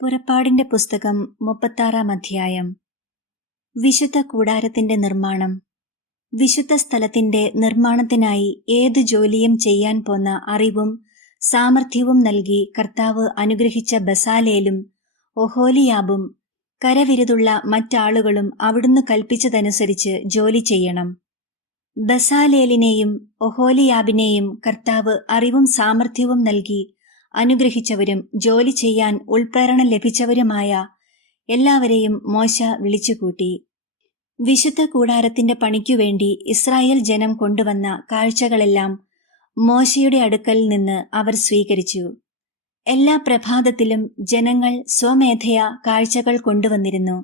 പുറപ്പാടിന്റെ പുസ്തകം 36 അധ്യായം. വിശുദ്ധ കൂടാരത്തിന്റെ നിർമ്മാണം. വിശുദ്ധ സ്ഥലത്തിന്റെ നിർമ്മാണത്തിനായി ഏതു ജോലിയും ചെയ്യാൻ പോന്ന അറിവും സാമർഥ്യവും നൽകി കർത്താവ് അനുഗ്രഹിച്ച ബസാലേലും ഒഹോലിയാബും കരവിരുതുള്ള മറ്റാളുകളും അവിടുന്ന് കൽപ്പിച്ചതനുസരിച്ച് ജോലി ചെയ്യണം. ബസാലേലിനെയും ഒഹോലിയാബിനെയും കർത്താവ് അറിവും സാമർഥ്യവും നൽകി അനുഗ്രഹിച്ചവരും ജോലി ചെയ്യാൻ ഉൾപ്രേരണ ലഭിച്ചവരുമായ എല്ലാവരെയും മോശ വിളിച്ചുകൂട്ടി. വിശുദ്ധ കൂടാരത്തിന്റെ പണിക്കുവേണ്ടി ഇസ്രായേൽ ജനം കൊണ്ടുവന്ന കാഴ്ചകളെല്ലാം മോശയുടെ അടുക്കൽ നിന്ന് അവർ സ്വീകരിച്ചു. എല്ലാ പ്രഭാതത്തിലും ജനങ്ങൾ സ്വമേധയാ കാഴ്ചകൾ കൊണ്ടുവന്നിരുന്നു.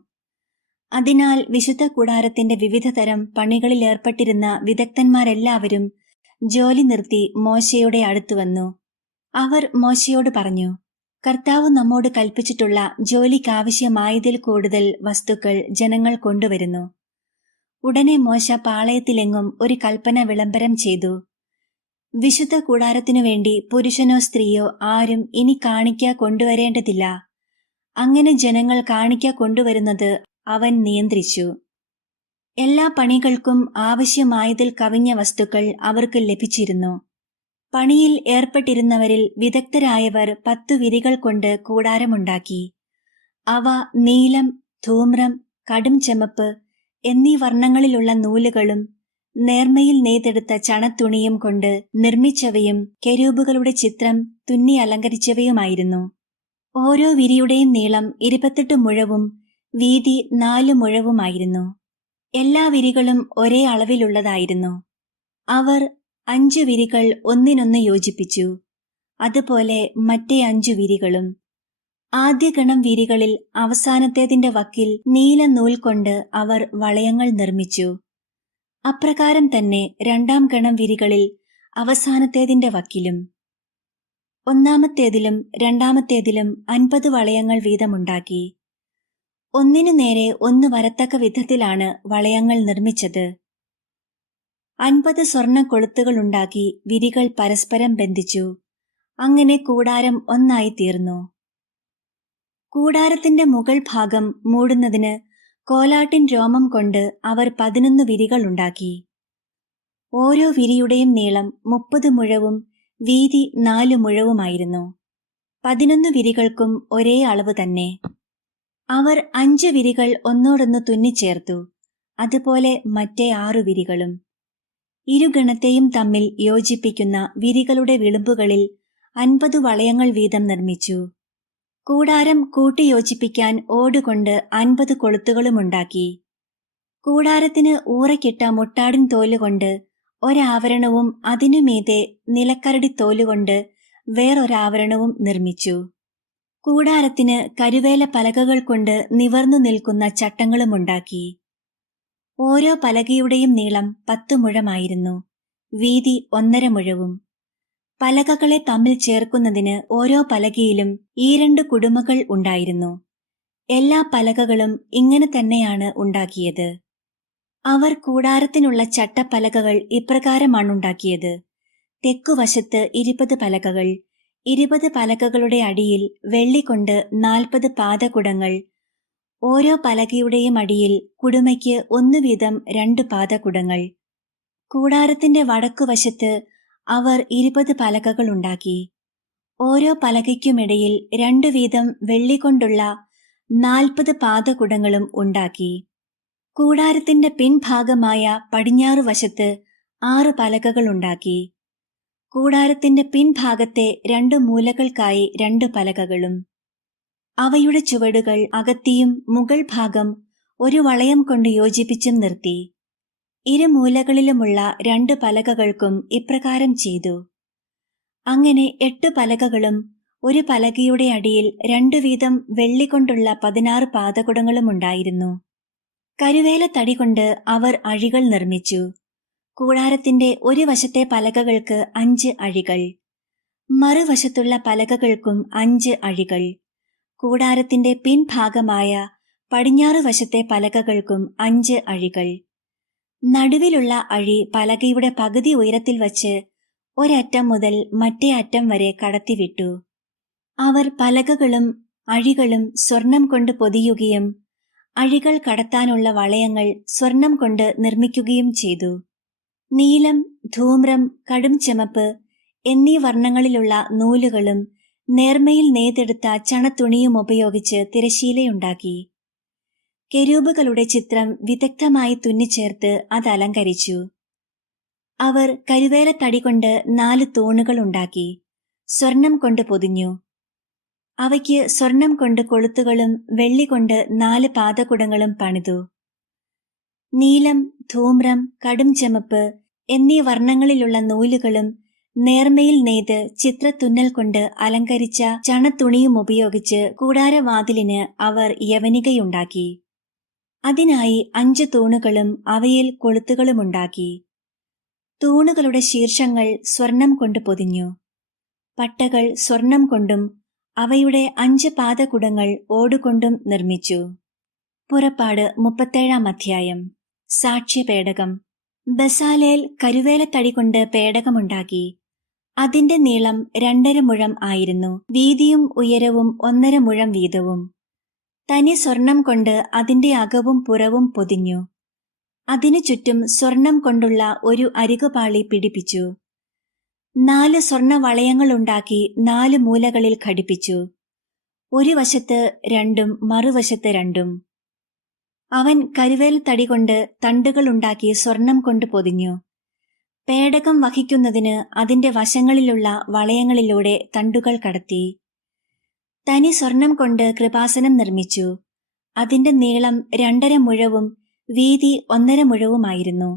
അതിനാൽ വിശുദ്ധ കൂടാരത്തിന്റെ വിവിധ തരം പണികളിലേർപ്പെട്ടിരുന്ന വിദഗ്ധന്മാരെല്ലാവരും ജോലി നിർത്തി മോശയുടെ അടുത്തുവന്നു. അവർ മോശയോട് പറഞ്ഞു, കർത്താവ് നമ്മോട് കൽപ്പിച്ചിട്ടുള്ള ജോലിക്കാവശ്യമായതിൽ കൂടുതൽ വസ്തുക്കൾ ജനങ്ങൾ കൊണ്ടുവരുന്നു. ഉടനെ മോശ പാളയത്തിലെങ്ങും ഒരു കൽപ്പന വിളംബരം ചെയ്തു. വിശുദ്ധ കൂടാരത്തിനു വേണ്ടി പുരുഷനോ സ്ത്രീയോ ആരും ഇനി കാണിക്ക കൊണ്ടുവരേണ്ടതില്ല. അങ്ങനെ ജനങ്ങൾ കാണിക്ക കൊണ്ടുവരുന്നത് അവൻ നിയന്ത്രിച്ചു. എല്ലാ പണികൾക്കും ആവശ്യമായതിൽ കവിഞ്ഞ വസ്തുക്കൾ അവർക്ക് ലഭിച്ചിരുന്നു. പണിയിൽ ഏർപ്പെട്ടിരുന്നവരിൽ വിദഗ്ധരായവർ 10 വിരികൾ കൊണ്ട് കൂടാരമുണ്ടാക്കി. അവ നീലം, ധൂമ്രം, കടും ചെമപ്പ് എന്നീ വർണ്ണങ്ങളിലുള്ള നൂലുകളും നേർമയിൽ നെയ്തെടുത്ത ചണത്തുണിയും കൊണ്ട് നിർമ്മിച്ചവയും കെരൂബുകളുടെ ചിത്രം തുന്നി അലങ്കരിച്ചവയുമായിരുന്നു. ഓരോ വിരിയുടെയും നീളം 28 മുഴവും വീതി 4 മുഴവുമായിരുന്നു. എല്ലാ വിരികളും ഒരേ അളവിലുള്ളതായിരുന്നു. അവർ 5 വിരികൾ ഒന്നിനൊന്ന് യോജിപ്പിച്ചു. അതുപോലെ മറ്റേ 5 വിരികളും. ആദ്യ ഗണം വിരികളിൽ അവസാനത്തേതിന്റെ വക്കിൽ നീല നൂൽ കൊണ്ട് അവർ വളയങ്ങൾ നിർമ്മിച്ചു. അപ്രകാരം തന്നെ രണ്ടാം ഗണം വിരികളിൽ അവസാനത്തേതിന്റെ വക്കിലും. ഒന്നാമത്തേതിലും രണ്ടാമത്തേതിലും 50 വളയങ്ങൾ വീതമുണ്ടാക്കി. ഒന്നിനു നേരെ ഒന്ന് വരത്തക്ക വിധത്തിലാണ് വളയങ്ങൾ നിർമ്മിച്ചത്. 50 സ്വർണ്ണ കൊളുത്തുകളുണ്ടാക്കി വിരികൾ പരസ്പരം ബന്ധിച്ചു. അങ്ങനെ കൂടാരം ഒന്നായി തീർന്നു. കൂടാരത്തിന്റെ മുകൾ ഭാഗം മൂടുന്നതിന് കോലാട്ടിൻ രോമം കൊണ്ട് അവർ 11 വിരികൾ ഉണ്ടാക്കി. ഓരോ വിരിയുടെയും നീളം 30 മുഴവും വീതി 4 മുഴവുമായിരുന്നു. 11 വിരികൾക്കും ഒരേ അളവ് തന്നെ. അവർ 5 വിരികൾ ഒന്നോടൊന്ന് തുന്നിച്ചേർത്തു. അതുപോലെ മറ്റേ 6 വിരികളും. ഇരുഗണത്തെയും തമ്മിൽ യോജിപ്പിക്കുന്ന വിരികളുടെ വിളുമ്പുകളിൽ 50 വളയങ്ങൾ വീതം നിർമ്മിച്ചു. കൂടാരം കൂട്ടിയോജിപ്പിക്കാൻ ഓടുകൊണ്ട് 50 കൊളുത്തുകളുമുണ്ടാക്കി. കൂടാരത്തിന് ഊറക്കിട്ട മുട്ടാടിൻ തോലുകൊണ്ട് ഒരാവരണവും അതിനുമീതെ നിലക്കരടി തോലുകൊണ്ട് വേറൊരാവരണവും നിർമ്മിച്ചു. കൂടാരത്തിന് കരുവേല പലകകൾ കൊണ്ട് നിവർന്നു നിൽക്കുന്ന ചട്ടങ്ങളുമുണ്ടാക്കി. ഓരോ പലകയുടെയും നീളം 10 മുഴമായിരുന്നു, വീതി 1.5 മുഴവും. പലകകളെ തമ്മിൽ ചേർക്കുന്നതിന് ഓരോ പലകയിലും 2 കുടുമകൾ ഉണ്ടായിരുന്നു. എല്ലാ പലകകളും ഇങ്ങനെ തന്നെയാണ് ഉണ്ടാക്കിയത്. അവർ കൂടാരത്തിനുള്ള ചട്ടപ്പലകകൾ ഇപ്രകാരമാണുണ്ടാക്കിയത്. തെക്കുവശത്ത് 20 പലകകൾ, 20 പലകകളുടെ അടിയിൽ വെള്ളികൊണ്ട് 40 പാദകുടങ്ങൾ, ഓരോ പലകയുടെയും അടിയിൽ കുടുമയ്ക്ക് 1 വീതം 2 പാദകുടങ്ങൾ. കൂടാരത്തിന്റെ വടക്കുവശത്ത് അവർ 20 പലകകൾ ഉണ്ടാക്കി. ഓരോ പലകയ്ക്കുമിടയിൽ 2 വീതം വെള്ളികൊണ്ടുള്ള 40 പാദകുടങ്ങളും ഉണ്ടാക്കി. കൂടാരത്തിന്റെ പിൻഭാഗമായ പടിഞ്ഞാറ് വശത്ത് 6 പലകകൾ ഉണ്ടാക്കി. കൂടാരത്തിന്റെ പിൻഭാഗത്തെ 2 മൂലകൾക്കായി 2 പലകകളും. അവയുടെ ചുവടുകൾ അകത്തിയും മുകൾ ഭാഗം ഒരു വളയം കൊണ്ട് യോജിപ്പിച്ചും നിർത്തി. ഇരുമൂലകളിലുമുള്ള 2 പലകകൾക്കും ഇപ്രകാരം ചെയ്തു. അങ്ങനെ 8 പലകകളും ഒരു പലകയുടെ അടിയിൽ 2 വീതം വെള്ളികൊണ്ടുള്ള 16 പാദകുടങ്ങളും ഉണ്ടായിരുന്നു. കരുവേല തടി കൊണ്ട് അവർ അഴികൾ നിർമ്മിച്ചു. കൂടാരത്തിന്റെ ഒരു വശത്തെ പലകകൾക്ക് 5 അഴികൾ, മറുവശത്തുള്ള പലകകൾക്കും 5 അഴികൾ. കൂടാരത്തിന്റെ പിൻഭാഗമായ പടിഞ്ഞാറ് വശത്തെ പലകകൾക്കും 5 അഴികൾ. നടുവിലുള്ള അഴി പലകയുടെ പകുതി ഉയരത്തിൽ വച്ച് ഒരറ്റം മുതൽ മറ്റേ അറ്റം വരെ കടത്തിവിട്ടു. അവർ പലകകളും അഴികളും സ്വർണം കൊണ്ട് പൊതിയുകയും അഴികൾ കടത്താനുള്ള വളയങ്ങൾ സ്വർണം കൊണ്ട് നിർമ്മിക്കുകയും ചെയ്തു. നീലം, ധൂമ്രം, കടും ചെമപ്പ് എന്നീ വർണ്ണങ്ങളിലുള്ള നൂലുകളും നേർമയിൽ നെയ്തെടുത്ത ചണത്തുണിയും ഉപയോഗിച്ച് തിരശ്ശീലയുണ്ടാക്കി. കെരൂബുകളുടെ ചിത്രം വിദഗ്ധമായി തുന്നിച്ചേർത്ത് അത് അലങ്കരിച്ചു. അവർ കരുവേലത്തടി കൊണ്ട് 4 തൂണുകൾ ഉണ്ടാക്കി, സ്വർണം കൊണ്ട് പൊതിഞ്ഞു. അവയ്ക്ക് സ്വർണം കൊണ്ട് കൊളുത്തുകളും വെള്ളി കൊണ്ട് 4 പാദകുടങ്ങളും പണിതു. നീലം, ധൂമ്രം, കടും ചെമപ്പ് എന്നീ വർണ്ണങ്ങളിലുള്ള നൂലുകളും നേർമയിൽ നെയ്ത് ചിത്രത്തുന്നൽ കൊണ്ട് അലങ്കരിച്ച ചണത്തുണിയും ഉപയോഗിച്ച് കൂടാരവാതിലിന് അവർ യവനികയുണ്ടാക്കി. അതിനായി 5 തൂണുകളും അവയിൽ കൊളുത്തുകളുമുണ്ടാക്കി. തൂണുകളുടെ ശീർഷങ്ങൾ സ്വർണം കൊണ്ട് പൊതിഞ്ഞു. പട്ടകൾ സ്വർണം കൊണ്ടും അവയുടെ 5 പാദകുടങ്ങൾ ഓടുകൊണ്ടും നിർമ്മിച്ചു. പുറപ്പാട് 37 അധ്യായം. സാക്ഷ്യപേടകം. ബസാലേൽ കരുവേലത്തടി കൊണ്ട് പേടകമുണ്ടാക്കി. അതിന്റെ നീളം 2.5 മുഴം ആയിരുന്നു, വീതിയും ഉയരവും 1.5 മുഴം വീതവും. തനി സ്വർണം കൊണ്ട് അതിന്റെ അകവും പുറവും പൊതിഞ്ഞു. അതിനു ചുറ്റും സ്വർണം കൊണ്ടുള്ള ഒരു അരികുപാളി പിടിപ്പിച്ചു. 4 സ്വർണ്ണ വളയങ്ങളുണ്ടാക്കി 4 മൂലകളിൽ ഘടിപ്പിച്ചു. ഒരു വശത്ത് 2ഉം മറുവശത്ത് 2ഉം. അവൻ കരുവേലത്തടി കൊണ്ട് തണ്ടുകളുണ്ടാക്കി സ്വർണം കൊണ്ട് പൊതിഞ്ഞു. പേടകം വഹിക്കുന്നതിന് അതിന്റെ വശങ്ങളിലുള്ള വളയങ്ങളിലൂടെ തണ്ടുകൾ കടത്തി. തനി സ്വർണം കൊണ്ട് കൃപാസനം നിർമ്മിച്ചു. അതിന്റെ നീളം 2.5 മുഴവും വീതി 1.5 മുഴവുമായിരുന്നു.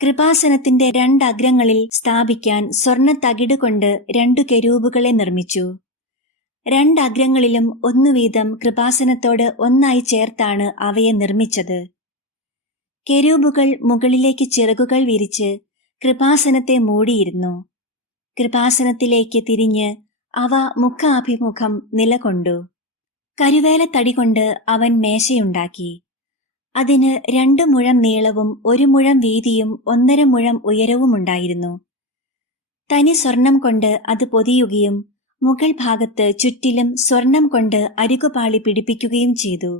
കൃപാസനത്തിന്റെ 2 അഗ്രങ്ങളിൽ സ്ഥാപിക്കാൻ സ്വർണ്ണ തകിട് കൊണ്ട് 2 കെരൂബുകളെ നിർമ്മിച്ചു. 2 അഗ്രങ്ങളിലും 1 വീതം കൃപാസനത്തോട് ഒന്നായി ചേർത്താണ് അവയെ നിർമ്മിച്ചത്. കെരൂബുകൾ മുകളിലേക്ക് ചിറകുകൾ വിരിച്ച് കൃപാസനത്തെ മൂടിയിരുന്നു. കൃപാസനത്തിലേക്ക് തിരിഞ്ഞ് അവ മുഖാഭിമുഖം നിലകൊണ്ടു. കരുവേലത്തടി കൊണ്ട് അവൻ മേശയുണ്ടാക്കി. അതിന് 2 മുഴം നീളവും 1 മുഴം വീതിയും 1.5 മുഴം ഉയരവുമുണ്ടായിരുന്നു. തനി സ്വർണം കൊണ്ട് അത് പൊതിയുകയും മുകൾ ഭാഗത്ത് ചുറ്റിലും സ്വർണം കൊണ്ട് അരികുപാളി പിടിപ്പിക്കുകയും ചെയ്തു.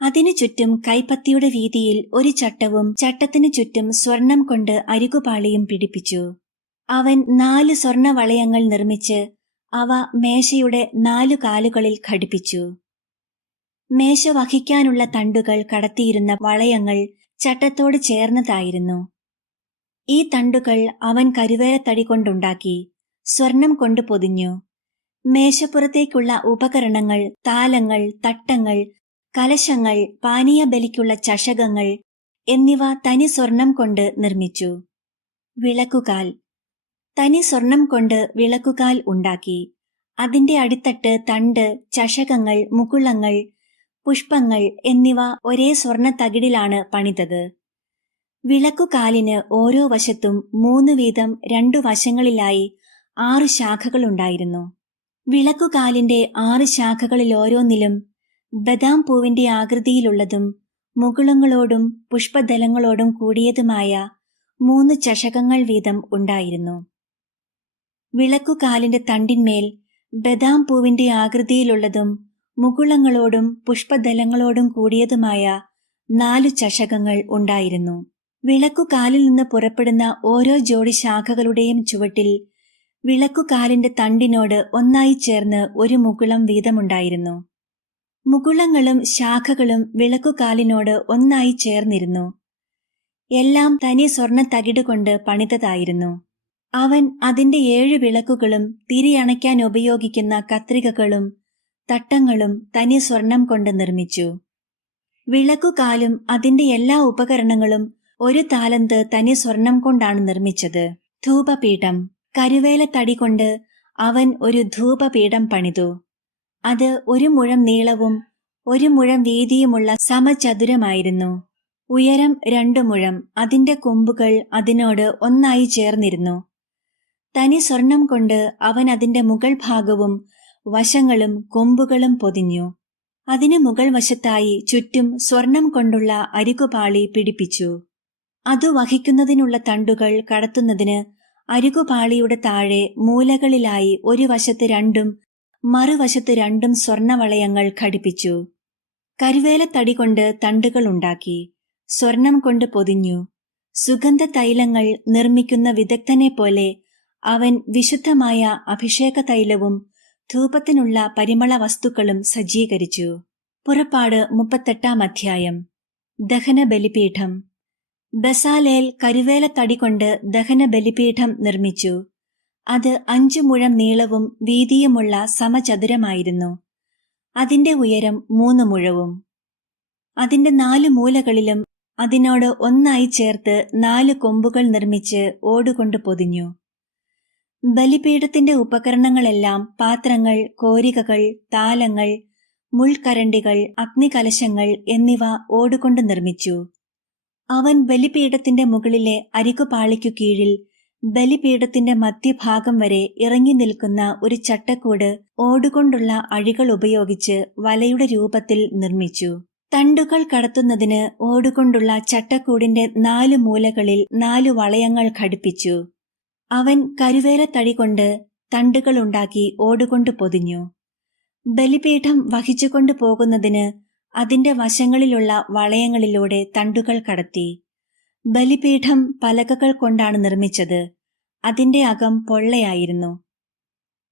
അതിനു ചുറ്റും കൈപ്പത്തിയുടെ വീതിയിൽ ഒരു ചട്ടവും ചട്ടത്തിനു ചുറ്റും സ്വർണം കൊണ്ട് അരികുപാളിയും പിടിപ്പിച്ചു. അവൻ 4 സ്വർണ്ണ വളയങ്ങൾ നിർമ്മിച്ച് അവ മേശയുടെ 4 കാലുകളിൽ ഘടിപ്പിച്ചു. മേശ വഹിക്കാനുള്ള തണ്ടുകൾ കടത്തിയിരുന്ന വളയങ്ങൾ ചട്ടത്തോട് ചേർന്നതായിരുന്നു. ഈ തണ്ടുകൾ അവൻ കരുവേലത്തടി കൊണ്ടുണ്ടാക്കി, സ്വർണം കൊണ്ട് പൊതിഞ്ഞു. മേശപ്പുറത്തേക്കുള്ള ഉപകരണങ്ങൾ, താലങ്ങൾ, തട്ടങ്ങൾ, കലശങ്ങൾ, പാനീയബലിക്കുള്ള ചഷകങ്ങൾ എന്നിവ തനി സ്വർണം കൊണ്ട് നിർമ്മിച്ചു. വിളക്കുകാൽ. തനി സ്വർണം കൊണ്ട് വിളക്കുകാൽ ഉണ്ടാക്കി. അതിന്റെ അടിത്തട്ട്, തണ്ട്, ചഷകങ്ങൾ, മുകുളങ്ങൾ, പുഷ്പങ്ങൾ എന്നിവ ഒരേ സ്വർണ്ണ തകിടിലാണ് പണിതത്. വിളക്കുകാലിന് ഓരോ വശത്തും 3 വീതം 2 വശങ്ങളിലായി 6 ശാഖകളുണ്ടായിരുന്നു. വിളക്കുകാലിന്റെ 6 ശാഖകളിലോരോന്നിലും ബദാം പൂവിന്റെ ആകൃതിയിലുള്ളതും മുകുളങ്ങളോടും പുഷ്പദലങ്ങളോടും കൂടിയതുമായ 3 ചഷകങ്ങൾ വീതം ഉണ്ടായിരുന്നു. വിളക്കുകാലിന്റെ തണ്ടിന്മേൽ ബദാം പൂവിന്റെ ആകൃതിയിലുള്ളതും മുകുളങ്ങളോടും പുഷ്പദലങ്ങളോടും കൂടിയതുമായ 4 ചഷകങ്ങൾ ഉണ്ടായിരുന്നു. വിളക്കുകാലിൽ നിന്ന് പുറപ്പെടുന്ന ഓരോ ജോഡി ശാഖകളുടെയും ചുവട്ടിൽ വിളക്കുകാലിന്റെ തണ്ടിനോട് ഒന്നായി ചേർന്ന് ഒരു മുകുളം വീതമുണ്ടായിരുന്നു. മുകുളങ്ങളും ശാഖകളും വിളക്കുകാലിനോട് ഒന്നായി ചേർന്നിരുന്നു. എല്ലാം തനി സ്വർണ്ണ തകിട് കൊണ്ട് പണിതതായിരുന്നു. അവൻ അതിന്റെ 7 വിളക്കുകളും തിരിയണയ്ക്കാൻ ഉപയോഗിക്കുന്ന കത്രികകളും തട്ടങ്ങളും തനി സ്വർണം കൊണ്ട് നിർമ്മിച്ചു. വിളക്കുകാലും അതിന്റെ എല്ലാ ഉപകരണങ്ങളും 1 താലന്ത് തനി സ്വർണം കൊണ്ടാണ് നിർമ്മിച്ചത്. ധൂപപീഠം. കരുവേലത്തടി കൊണ്ട് അവൻ ഒരു ധൂപപീഠം പണിതു. അത് 1 മുഴം നീളവും 1 മുഴം വീതിയുമുള്ള സമചതുരമായിരുന്നു. ഉയരം 2 മുഴം. അതിന്റെ കൊമ്പുകൾ അതിനോട് ഒന്നായി ചേർന്നിരുന്നു. തനി സ്വർണം കൊണ്ട് അവൻ അതിന്റെ മുകൾ ഭാഗവും വശങ്ങളും കൊമ്പുകളും പൊതിഞ്ഞു. അതിന് മുകൾ വശത്തായി ചുറ്റും സ്വർണം കൊണ്ടുള്ള അരികുപാളി പിടിപ്പിച്ചു. അതു വഹിക്കുന്നതിനുള്ള തണ്ടുകൾ കടത്തുന്നതിന് അരികുപാളിയുടെ താഴെ മൂലകളിലായി ഒരു വശത്ത് 2ഉം മറുവശത്തു രണ്ടും സ്വർണവളയങ്ങൾ ഘടിപ്പിച്ചു. കരുവേലത്തടി കൊണ്ട് തണ്ടുകൾ ഉണ്ടാക്കി സ്വർണം കൊണ്ട് പൊതിഞ്ഞു. സുഗന്ധ തൈലങ്ങൾ നിർമ്മിക്കുന്ന വിദഗ്ധനെ പോലെ അവൻ വിശുദ്ധമായ അഭിഷേക തൈലവും ധൂപത്തിനുള്ള പരിമള വസ്തുക്കളും സജ്ജീകരിച്ചു. പുറപ്പാട് 38 അധ്യായം. ദഹന ബലിപീഠം. ബസാലേൽ കരുവേലത്തടി കൊണ്ട് ദഹന ബലിപീഠം നിർമ്മിച്ചു. അത് 5 മുഴം നീളവും വീതിയുമുള്ള സമചതുരമായിരുന്നു. അതിന്റെ ഉയരം 3 മുഴവും. അതിന്റെ 4 മൂലകളിലും അതിനോട് ഒന്നായി ചേർത്ത് 4 കൊമ്പുകൾ നിർമ്മിച്ച് ഓടുകൊണ്ട് പൊതിഞ്ഞു. ബലിപീഠത്തിന്റെ ഉപകരണങ്ങളെല്ലാം പാത്രങ്ങൾ, കോരികകൾ, താലങ്ങൾ, മുൾക്കരണ്ടികൾ, അഗ്നികലശങ്ങൾ എന്നിവ ഓടുകൊണ്ട് നിർമ്മിച്ചു. അവൻ ബലിപീഠത്തിന്റെ മുകളിലെ അരികുപാളിക്കു കീഴിൽ ബലിപീഠത്തിന്റെ മധ്യഭാഗം വരെ ഇറങ്ങി നിൽക്കുന്ന ഒരു ചട്ടക്കൂട് ഓടുകൊണ്ടുള്ള അഴികൾ ഉപയോഗിച്ച് വലയുടെ രൂപത്തിൽ നിർമ്മിച്ചു. തണ്ടുകൾ കടത്തുന്നതിന് ഓടുകൊണ്ടുള്ള ചട്ടക്കൂടിന്റെ 4 മൂലകളിൽ 4 വളയങ്ങൾ ഘടിപ്പിച്ചു. അവൻ കരുവേലത്തടി കൊണ്ട് തണ്ടുകളുണ്ടാക്കി ഓടുകൊണ്ട് പൊതിഞ്ഞു. ബലിപീഠം വഹിച്ചുകൊണ്ടു പോകുന്നതിന് അതിന്റെ വശങ്ങളിലുള്ള വളയങ്ങളിലൂടെ തണ്ടുകൾ കടത്തി. ബലിപീഠം പലകകൾ കൊണ്ടാണ് നിർമ്മിച്ചത്. അതിന്റെ അകം പൊള്ളയായിരുന്നു.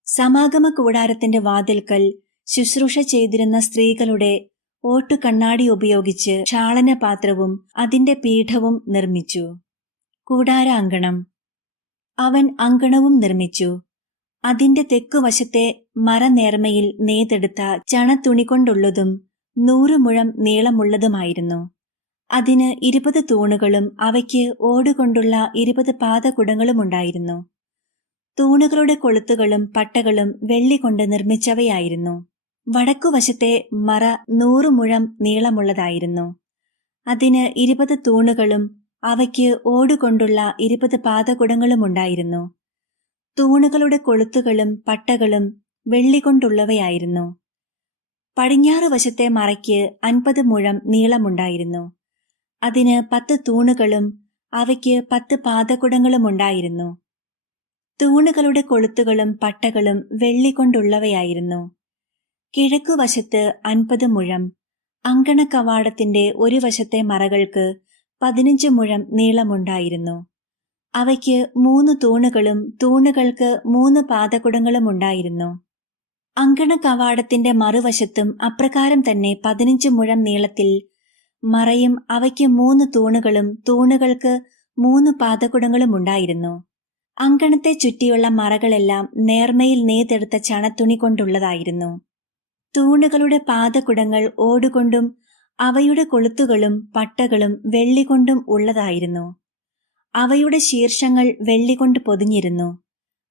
സമാഗമ കൂടാരത്തിന്റെ വാതിൽക്കൽ ശുശ്രൂഷ ചെയ്തിരുന്ന സ്ത്രീകളുടെ ഓട്ടുകണ്ണാടി ഉപയോഗിച്ച് ക്ഷാളനപാത്രവും അതിന്റെ പീഠവും നിർമ്മിച്ചു. കൂടാര അങ്കണം. അവൻ അങ്കണവും നിർമ്മിച്ചു. അതിന്റെ തെക്കുവശത്തെ മരനേർമയിൽ നെയ്തെടുത്ത ചണത്തുണി കൊണ്ടുള്ളതും 100 മുഴം നീളമുള്ളതുമായിരുന്നു. അതിന് 20 തൂണുകളും അവയ്ക്ക് ഓടുകൊണ്ടുള്ള 20 പാദകുടങ്ങളുമുണ്ടായിരുന്നു. തൂണുകളുടെ കൊളുത്തുകളും പട്ടകളും വെള്ളികൊണ്ട് നിർമ്മിച്ചവയായിരുന്നു. വടക്കുവശത്തെ മറ 100 മുഴം നീളമുള്ളതായിരുന്നു. അതിന് 20 തൂണുകളും അവയ്ക്ക് ഓടുകൊണ്ടുള്ള 20 പാദകുടങ്ങളുമുണ്ടായിരുന്നു. തൂണുകളുടെ കൊളുത്തുകളും പട്ടകളും വെള്ളികൊണ്ടുള്ളവയായിരുന്നു. പടിഞ്ഞാറ് വശത്തെ മറയ്ക്ക് 50 മുഴം നീളമുണ്ടായിരുന്നു. അതിന് 10 തൂണുകളും അവയ്ക്ക് 10 പാദകുടങ്ങളുമുണ്ടായിരുന്നു. തൂണുകളുടെ കൊളുത്തുകളും പട്ടകളും വെള്ളികൊണ്ടുള്ളവയായിരുന്നു. കിഴക്കുവശത്ത് 50 മുഴം. അങ്കണകവാടത്തിന്റെ ഒരു വശത്തെ മറകൾക്ക് 15 മുഴം നീളമുണ്ടായിരുന്നു. അവയ്ക്ക് 3 തൂണുകളും തൂണുകൾക്ക് 3 പാദകുടങ്ങളും ഉണ്ടായിരുന്നു. അങ്കണകവാടത്തിന്റെ മറുവശത്തും അപ്രകാരം തന്നെ 15 മുഴം നീളത്തിൽ മറയും അവയ്ക്ക് 3 തൂണുകളും തൂണുകൾക്ക് 3 പാദകുടങ്ങളും ഉണ്ടായിരുന്നു. അങ്കണത്തെ ചുറ്റിയുള്ള മറകളെല്ലാം നേർമയിൽ നെയ്തെടുത്ത ചണത്തുണി കൊണ്ടുള്ളതായിരുന്നു. തൂണുകളുടെ പാദകുടങ്ങൾ ഓടുകൊണ്ടും അവയുടെ കൊളുത്തുകളും പട്ടകളും വെള്ളികൊണ്ടും ഉള്ളതായിരുന്നു. അവയുടെ ശീർഷങ്ങൾ വെള്ളികൊണ്ട് പൊതിഞ്ഞിരുന്നു.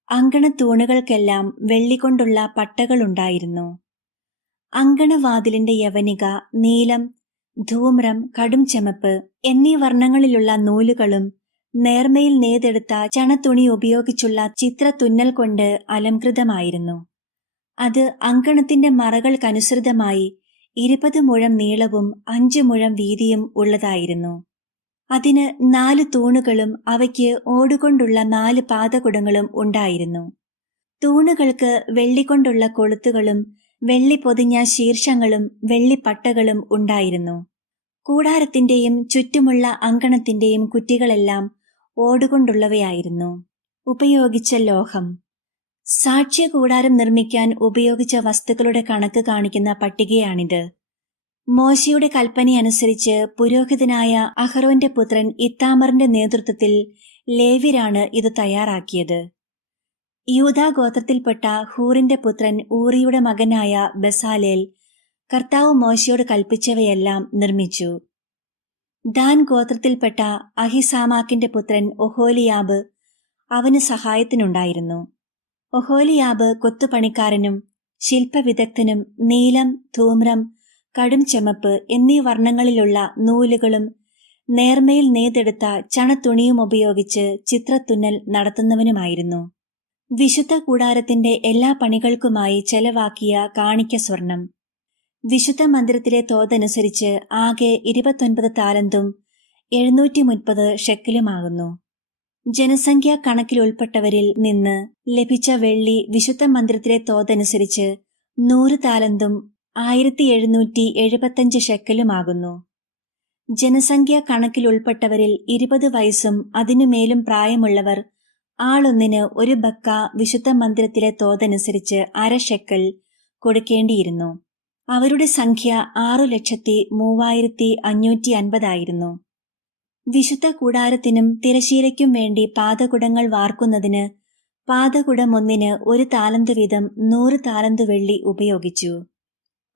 അങ്കണത്തൂണുകൾക്കെല്ലാം വെള്ളികൊണ്ടുള്ള പട്ടകളുണ്ടായിരുന്നു. അങ്കണവാതിലിന്റെ യവനിക നീലം, ധൂമ്രം, കടും ചെമപ്പ് എന്നീ വർണ്ണങ്ങളിലുള്ള നൂലുകളും നേർമയിൽ നെയ്തെടുത്ത ചണത്തുണി ഉപയോഗിച്ചുള്ള ചിത്രത്തുന്നൽ കൊണ്ട് അലംകൃതമായിരുന്നു. അത് അങ്കണത്തിന്റെ മറകൾക്കനുസൃതമായി 20 മുഴം നീളവും 5 മുഴം വീതിയും ഉള്ളതായിരുന്നു. അതിന് 4 തൂണുകളും അവയ്ക്ക് ഓടുകൊണ്ടുള്ള 4 പാദകുടങ്ങളും ഉണ്ടായിരുന്നു. തൂണുകൾക്ക് വെള്ളികൊണ്ടുള്ള കൊളുത്തുകളും വെള്ളി പൊതിഞ്ഞ ശീർഷങ്ങളും വെള്ളിപ്പട്ടകളും ഉണ്ടായിരുന്നു. കൂടാരത്തിന്റെയും ചുറ്റുമുള്ള അങ്കണത്തിന്റെയും കുറ്റികളെല്ലാം ഓടുകൊണ്ടുള്ളവയായിരുന്നു. ഉപയോഗിച്ച ലോഹം. സാക്ഷ്യകൂടാരം നിർമ്മിക്കാൻ ഉപയോഗിച്ച വസ്തുക്കളുടെ കണക്ക് കാണിക്കുന്ന പട്ടികയാണിത്. മോശയുടെ കൽപ്പനയനുസരിച്ച് പുരോഹിതനായ അഹറോന്റെ പുത്രൻ ഇത്താമറിന്റെ നേതൃത്വത്തിൽ ലേവ്യരാണ് ഇത് തയ്യാറാക്കിയത്. യൂദാ ഗോത്രത്തിൽപ്പെട്ട ഹൂറിന്റെ പുത്രൻ ഊറിയുടെ മകനായ ബസാലേൽ കർത്താവ് മോശയോട് കൽപ്പിച്ചവയെല്ലാം നിർമ്മിച്ചു. ദാൻ ഗോത്രത്തിൽപ്പെട്ട അഹിസാമാക്കിന്റെ പുത്രൻ ഒഹോലിയാബ് അവന് സഹായത്തിനുണ്ടായിരുന്നു. ഒഹോലിയാബ് കൊത്തുപണിക്കാരനും ശില്പവിദഗ്ധനും നീലം, ധൂമ്രം, കടും ചെമപ്പ് എന്നീ വർണ്ണങ്ങളിലുള്ള നൂലുകളും നേർമയിൽ നെയ്തെടുത്ത ചണത്തുണിയും ഉപയോഗിച്ച് ചിത്രത്തുന്നൽ നടത്തുന്നവനുമായിരുന്നു. വിശുദ്ധ കൂടാരത്തിന്റെ എല്ലാ പണികൾക്കുമായി ചെലവാക്കിയ കാണിക്ക സ്വർണം വിശുദ്ധ മന്ദിരത്തിലെ തോതനുസരിച്ച് ആകെ 29 താലന്തും 730 ഷെക്കലുമാകുന്നു. ജനസംഖ്യാ കണക്കിലുൾപ്പെട്ടവരിൽ നിന്ന് ലഭിച്ച വെള്ളി വിശുദ്ധ മന്ദിരത്തിലെ തോതനുസരിച്ച് 100 താലന്തും 1775 ഷെക്കലുമാകുന്നു. ജനസംഖ്യ കണക്കിലുൾപ്പെട്ടവരിൽ 20 വയസ്സും അതിനുമേലും പ്രായമുള്ളവർ ആളൊന്നിന് 1 ബക്ക വിശുദ്ധ മന്ദിരത്തിലെ തോതനുസരിച്ച് 1/2 ഷെക്കൽ കൊടുക്കേണ്ടിയിരുന്നു. അവരുടെ സംഖ്യ 6,03,550 ആയിരുന്നു. വിശുദ്ധ കൂടാരത്തിനും തിരശീലയ്ക്കും വേണ്ടി പാദകുടങ്ങൾ വാർക്കുന്നതിന് പാദകുടമൊന്നിന് 1 താലന്ത് വീതം 100 താലന്ത് വെള്ളി ഉപയോഗിച്ചു.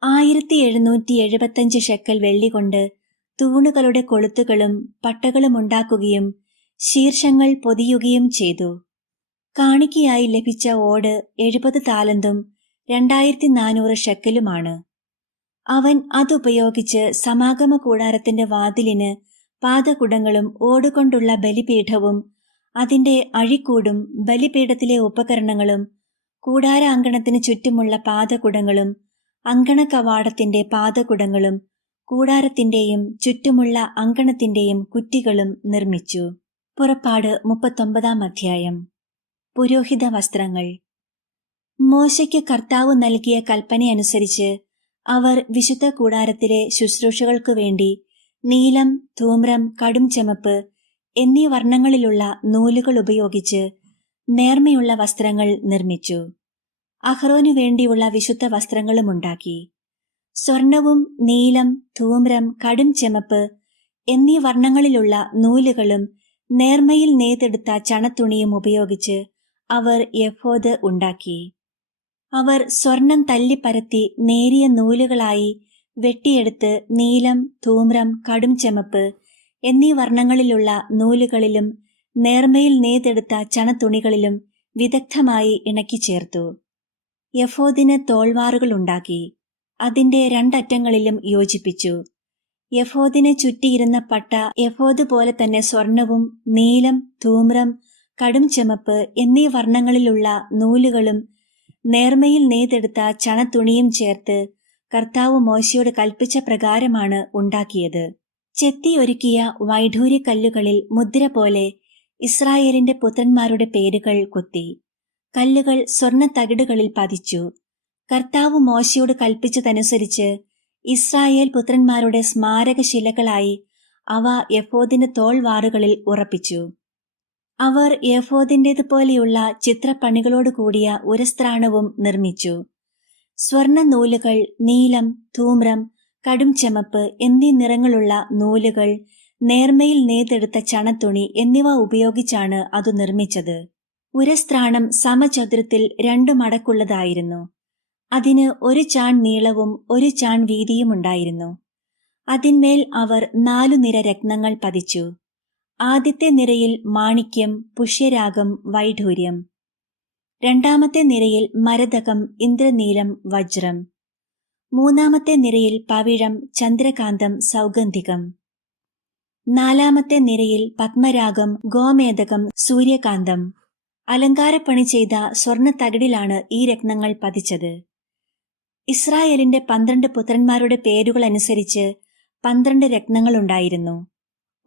1775 ഷെക്കൽ വെള്ളി കൊണ്ട് തൂണുകളുടെ കൊളുത്തുകളും പട്ടകളും ഉണ്ടാക്കുകയും ശീർഷങ്ങൾ പൊതിയുകയും ചെയ്തു. കാണിക്കയായി ലഭിച്ച ഓട് 70 താലന്തും 2400 ഷെക്കലുമാണ്. അവൻ അതുപയോഗിച്ച് സമാഗമ കൂടാരത്തിന്റെ വാതിലിന് പാദകുടങ്ങളും ഓടുകൊണ്ടുള്ള ബലിപീഠവും അതിന്റെ അഴിക്കൂടും ബലിപീഠത്തിലെ ഉപകരണങ്ങളും കൂടാരാങ്കണത്തിന് ചുറ്റുമുള്ള പാദകുടങ്ങളും അങ്കണകവാടത്തിന്റെ പാദകുടങ്ങളും കൂടാരത്തിന്റെയും ചുറ്റുമുള്ള അങ്കണത്തിന്റെയും കുറ്റികളും നിർമ്മിച്ചു. പുറപ്പാട് 39 അധ്യായം. പുരോഹിത വസ്ത്രങ്ങൾ. മോശയ്ക്ക് കർത്താവ് നൽകിയ കൽപ്പനയനുസരിച്ച് അവർ വിശുദ്ധ കൂടാരത്തിലെ ശുശ്രൂഷകൾക്കു വേണ്ടി നീലം, ധൂമ്രം, കടും ചെമപ്പ് എന്നീ വർണ്ണങ്ങളിലുള്ള നൂലുകൾ ഉപയോഗിച്ച് നേർമയുള്ള വസ്ത്രങ്ങൾ നിർമ്മിച്ചു. അഹ്റോനു വേണ്ടിയുള്ള വിശുദ്ധ വസ്ത്രങ്ങളുമുണ്ടാക്കി. സ്വർണവും നീലം, ധൂമ്രം, കടും ചെമപ്പ് എന്നീ വർണ്ണങ്ങളിലുള്ള നൂലുകളും നേർമയിൽ നെയ്തെടുത്ത ചണത്തുണിയും ഉപയോഗിച്ച് അവർ എഫോദ് ഉണ്ടാക്കി. അവർ സ്വർണം തല്ലിപ്പരത്തി നേരിയ നൂലുകളായി വെട്ടിയെടുത്ത് നീലം, ധൂമ്രം, കടും ചെമപ്പ് എന്നീ വർണ്ണങ്ങളിലുള്ള നൂലുകളിലും നേർമയിൽ നെയ്തെടുത്ത ചണത്തുണികളിലും വിദഗ്ധമായി ഇണക്കിച്ചേർത്തു. എഫോദിന് തോൾവാറുകളുണ്ടാക്കി അതിന്റെ 2 അറ്റങ്ങളിലും യോജിപ്പിച്ചു. എഫോദിനെ ചുറ്റിയിരുന്ന പട്ട എഫോദ് പോലെ തന്നെ സ്വർണവും നീലം, ധൂമ്രം, കടും ചെമപ്പ് എന്നീ വർണ്ണങ്ങളിലുള്ള നൂലുകളും നേർമയിൽ നെയ്തെടുത്ത ചണത്തുണിയും ചേർത്ത് കർത്താവ് മോശയോട് കൽപ്പിച്ച പ്രകാരമാണ് ഉണ്ടാക്കിയത്. ചെത്തി ഒരുക്കിയ വൈഢൂര്യക്കല്ലുകളിൽ മുദ്ര പോലെ ഇസ്രായേലിന്റെ പുത്രന്മാരുടെ പേരുകൾ കൊത്തി. കല്ലുകൾ സ്വർണ്ണ തകിടുകളിൽ പതിച്ചു. കർത്താവ് മോശയോട് കൽപ്പിച്ചതനുസരിച്ച് ഇസ്രായേൽ പുത്രന്മാരുടെ സ്മാരകശിലകളായി അവ എഫോദിന്റെ തോൾവാറുകളിൽ ഉറപ്പിച്ചു. അവർ എഫോദിന്റേതുപോലെയുള്ള ചിത്രപ്പണികളോടുകൂടിയ ഉരസ്ത്രാണവും നിർമ്മിച്ചു. സ്വർണ്ണ നൂലുകൾ, നീലം, ധൂമ്രം, കടും ചെമപ്പ് എന്നീ നിറങ്ങളുള്ള നൂലുകൾ, നേർമയിൽ നെയ്തെടുത്ത ചണത്തുണി എന്നിവ ഉപയോഗിച്ചാണ് അതു നിർമ്മിച്ചത്. ഉരസ്ത്രാണം സമചതുരത്തിൽ 2 മടക്കുള്ളതായിരുന്നു. അതിന് 1 ചാൺ നീളവും 1 ചാൺ വീതിയുമുണ്ടായിരുന്നു. അതിന്മേൽ അവർ 4 നിര രത്നങ്ങൾ പതിച്ചു. ആദ്യത്തെ നിരയിൽ മാണിക്യം, പുഷ്യരാഗം, വൈഢൂര്യം. രണ്ടാമത്തെ നിരയിൽ മരതകം, ഇന്ദ്രനീലം, വജ്രം. മൂന്നാമത്തെ നിരയിൽ പവിഴം, ചന്ദ്രകാന്തം, സൗഗന്ധികം. നാലാമത്തെ നിരയിൽ പത്മരാഗം, ഗോമേതകം, സൂര്യകാന്തം. അലങ്കാരപ്പണി ചെയ്ത സ്വർണ്ണ തകിടിലാണ് ഈ രത്നങ്ങൾ പതിച്ചത്. ഇസ്രായേലിന്റെ 12 പുത്രന്മാരുടെ പേരുകളനുസരിച്ച് 12 രത്നങ്ങളുണ്ടായിരുന്നു.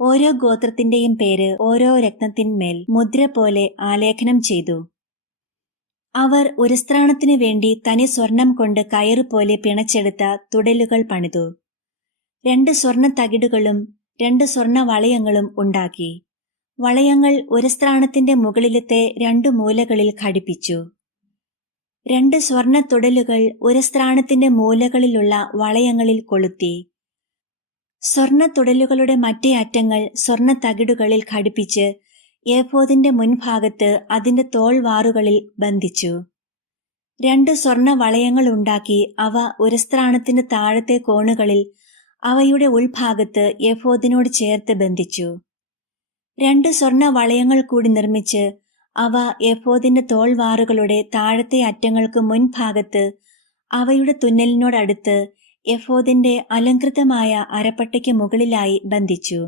ഓരോ ഗോത്രത്തിന്റെയും പേര് ഓരോ രത്നത്തിന്മേൽ മുദ്ര പോലെ ആലേഖനം ചെയ്തു. അവർ ഉരസ്ത്രാണത്തിനു വേണ്ടി തനി സ്വർണം കൊണ്ട് കയറുപോലെ പിണച്ചെടുത്ത തുടലുകൾ പണിതു. 2 സ്വർണ്ണ തകിടുകളും 2 സ്വർണ്ണ വളയങ്ങളും ഉണ്ടാക്കി. വളയങ്ങൾ ഉരസ്ത്രാണത്തിന്റെ മുകളിലത്തെ 2 മൂലകളിൽ ഘടിപ്പിച്ചു. 2 സ്വർണ്ണ തുടലുകൾ ഉരസ്ത്രാണത്തിന്റെ മൂലകളിലുള്ള വളയങ്ങളിൽ കൊളുത്തി. സ്വർണ്ണ തുടലുകളുടെ മറ്റേ അറ്റങ്ങൾ സ്വർണ്ണ തകിടുകളിൽ ഘടിപ്പിച്ച് ഏഫോദിന്റെ മുൻഭാഗത്ത് അതിന്റെ തോൾവാറുകളിൽ ബന്ധിച്ചു. 2 സ്വർണ്ണ വളയങ്ങൾ ഉണ്ടാക്കി അവ ഉരസ്ത്രാണത്തിന്റെ താഴത്തെ കോണുകളിൽ അവയുടെ ഉൾഭാഗത്ത് ഏഫോദിനോട് ചേർത്ത് ബന്ധിച്ചു. 2 സ്വർണ്ണ വളയങ്ങൾ കൂടി നിർമ്മിച്ച് അവ ഏഫോദിന്റെ തോൾവാറുകളുടെ താഴത്തെ അറ്റങ്ങൾക്ക് മുൻഭാഗത്ത് അവയുടെ തുന്നലിനോടടുത്ത് എഫോദിന്റെ അലങ്കൃതമായ അരപ്പട്ടയ്ക്ക് മുകളിലായി ബന്ധിച്ചു.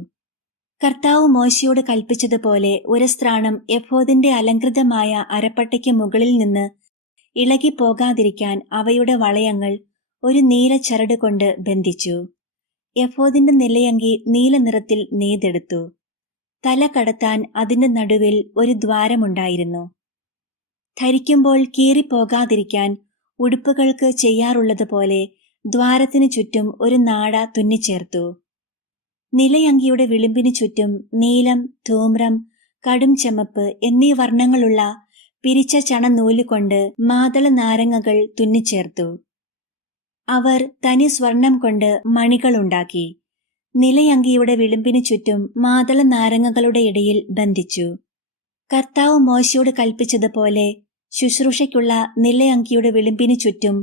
കർത്താവ് മോശയോട് കൽപ്പിച്ചതുപോലെ ഉരസ്ത്രാണം എഫോദിന്റെ അലങ്കൃതമായ അരപ്പട്ടയ്ക്ക് മുകളിൽ നിന്ന് ഇളകിപ്പോകാതിരിക്കാൻ അവയുടെ വളയങ്ങൾ ഒരു നീല ചരട് കൊണ്ട് ബന്ധിച്ചു. എഫോദിന്റെ നിലയങ്കി നീല നിറത്തിൽ നെയ്തെടുത്തു. തല കടത്താൻ അതിന്റെ നടുവിൽ ഒരു ദ്വാരമുണ്ടായിരുന്നു. ധരിക്കുമ്പോൾ കീറിപ്പോകാതിരിക്കാൻ ഉടുപ്പുകൾക്ക് ചെയ്യാറുള്ളതുപോലെ ദ്വാരത്തിനു ചുറ്റും ഒരു നാട തുന്നിച്ചേർത്തു. നിലയങ്കിയുടെ വിളിമ്പിനു ചുറ്റും നീലം, ധൂമ്രം, കടും ചെമപ്പ് എന്നീ വർണ്ണങ്ങളുള്ള പിരിച്ച ചണനൂലുകൊണ്ട് മാതള നാരങ്ങകൾ തുന്നിച്ചേർത്തു. അവർ തനി സ്വർണം കൊണ്ട് മണികളുണ്ടാക്കി നിലയങ്കിയുടെ വിളിമ്പിനു ചുറ്റും മാതള നാരങ്ങകളുടെ ഇടയിൽ ബന്ധിച്ചു. കർത്താവ് മോശയോട് കൽപ്പിച്ചതുപോലെ ശുശ്രൂഷയ്ക്കുള്ള നിലയങ്കിയുടെ വിളിമ്പിനു ചുറ്റും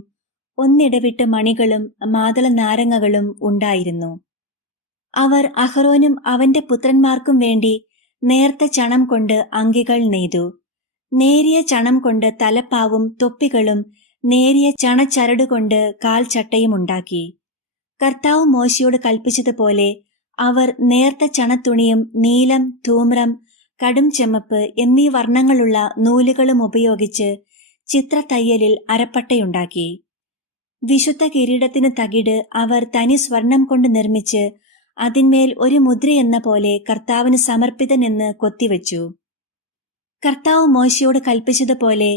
ഒന്നിടവിട്ട് മണികളും മാതള നാരങ്ങകളും ഉണ്ടായിരുന്നു. അവർ അഹ്റോനും അവന്റെ പുത്രന്മാർക്കും വേണ്ടി നേർത്ത ചണം കൊണ്ട് അങ്കികൾ നെയ്തു. നേരിയ ചണം കൊണ്ട് തലപ്പാവും തൊപ്പികളും നേരിയ ചണച്ചരടുകൊണ്ട് കാൽച്ചട്ടയും ഉണ്ടാക്കി. കർത്താവ് മോശയോട് കൽപ്പിച്ചതുപോലെ അവർ നേർത്ത ചണത്തുണിയും നീലം, ധൂമ്രം, കടും ചെമപ്പ് എന്നീ വർണ്ണങ്ങളുള്ള നൂലുകളും ഉപയോഗിച്ച് ചിത്രത്തയ്യലിൽ അരപ്പട്ടയുണ്ടാക്കി. വിശുദ്ധ കിരീടത്തിന് തകിട് അവർ തനി സ്വർണം കൊണ്ട് നിർമ്മിച്ച് അതിന്മേൽ ഒരു മുദ്രയെന്ന പോലെ കർത്താവിന് സമർപ്പിതൻ എന്ന് കൊത്തിവെച്ചു. കർത്താവ് മോശയോട് കൽപ്പിച്ചതുപോലെ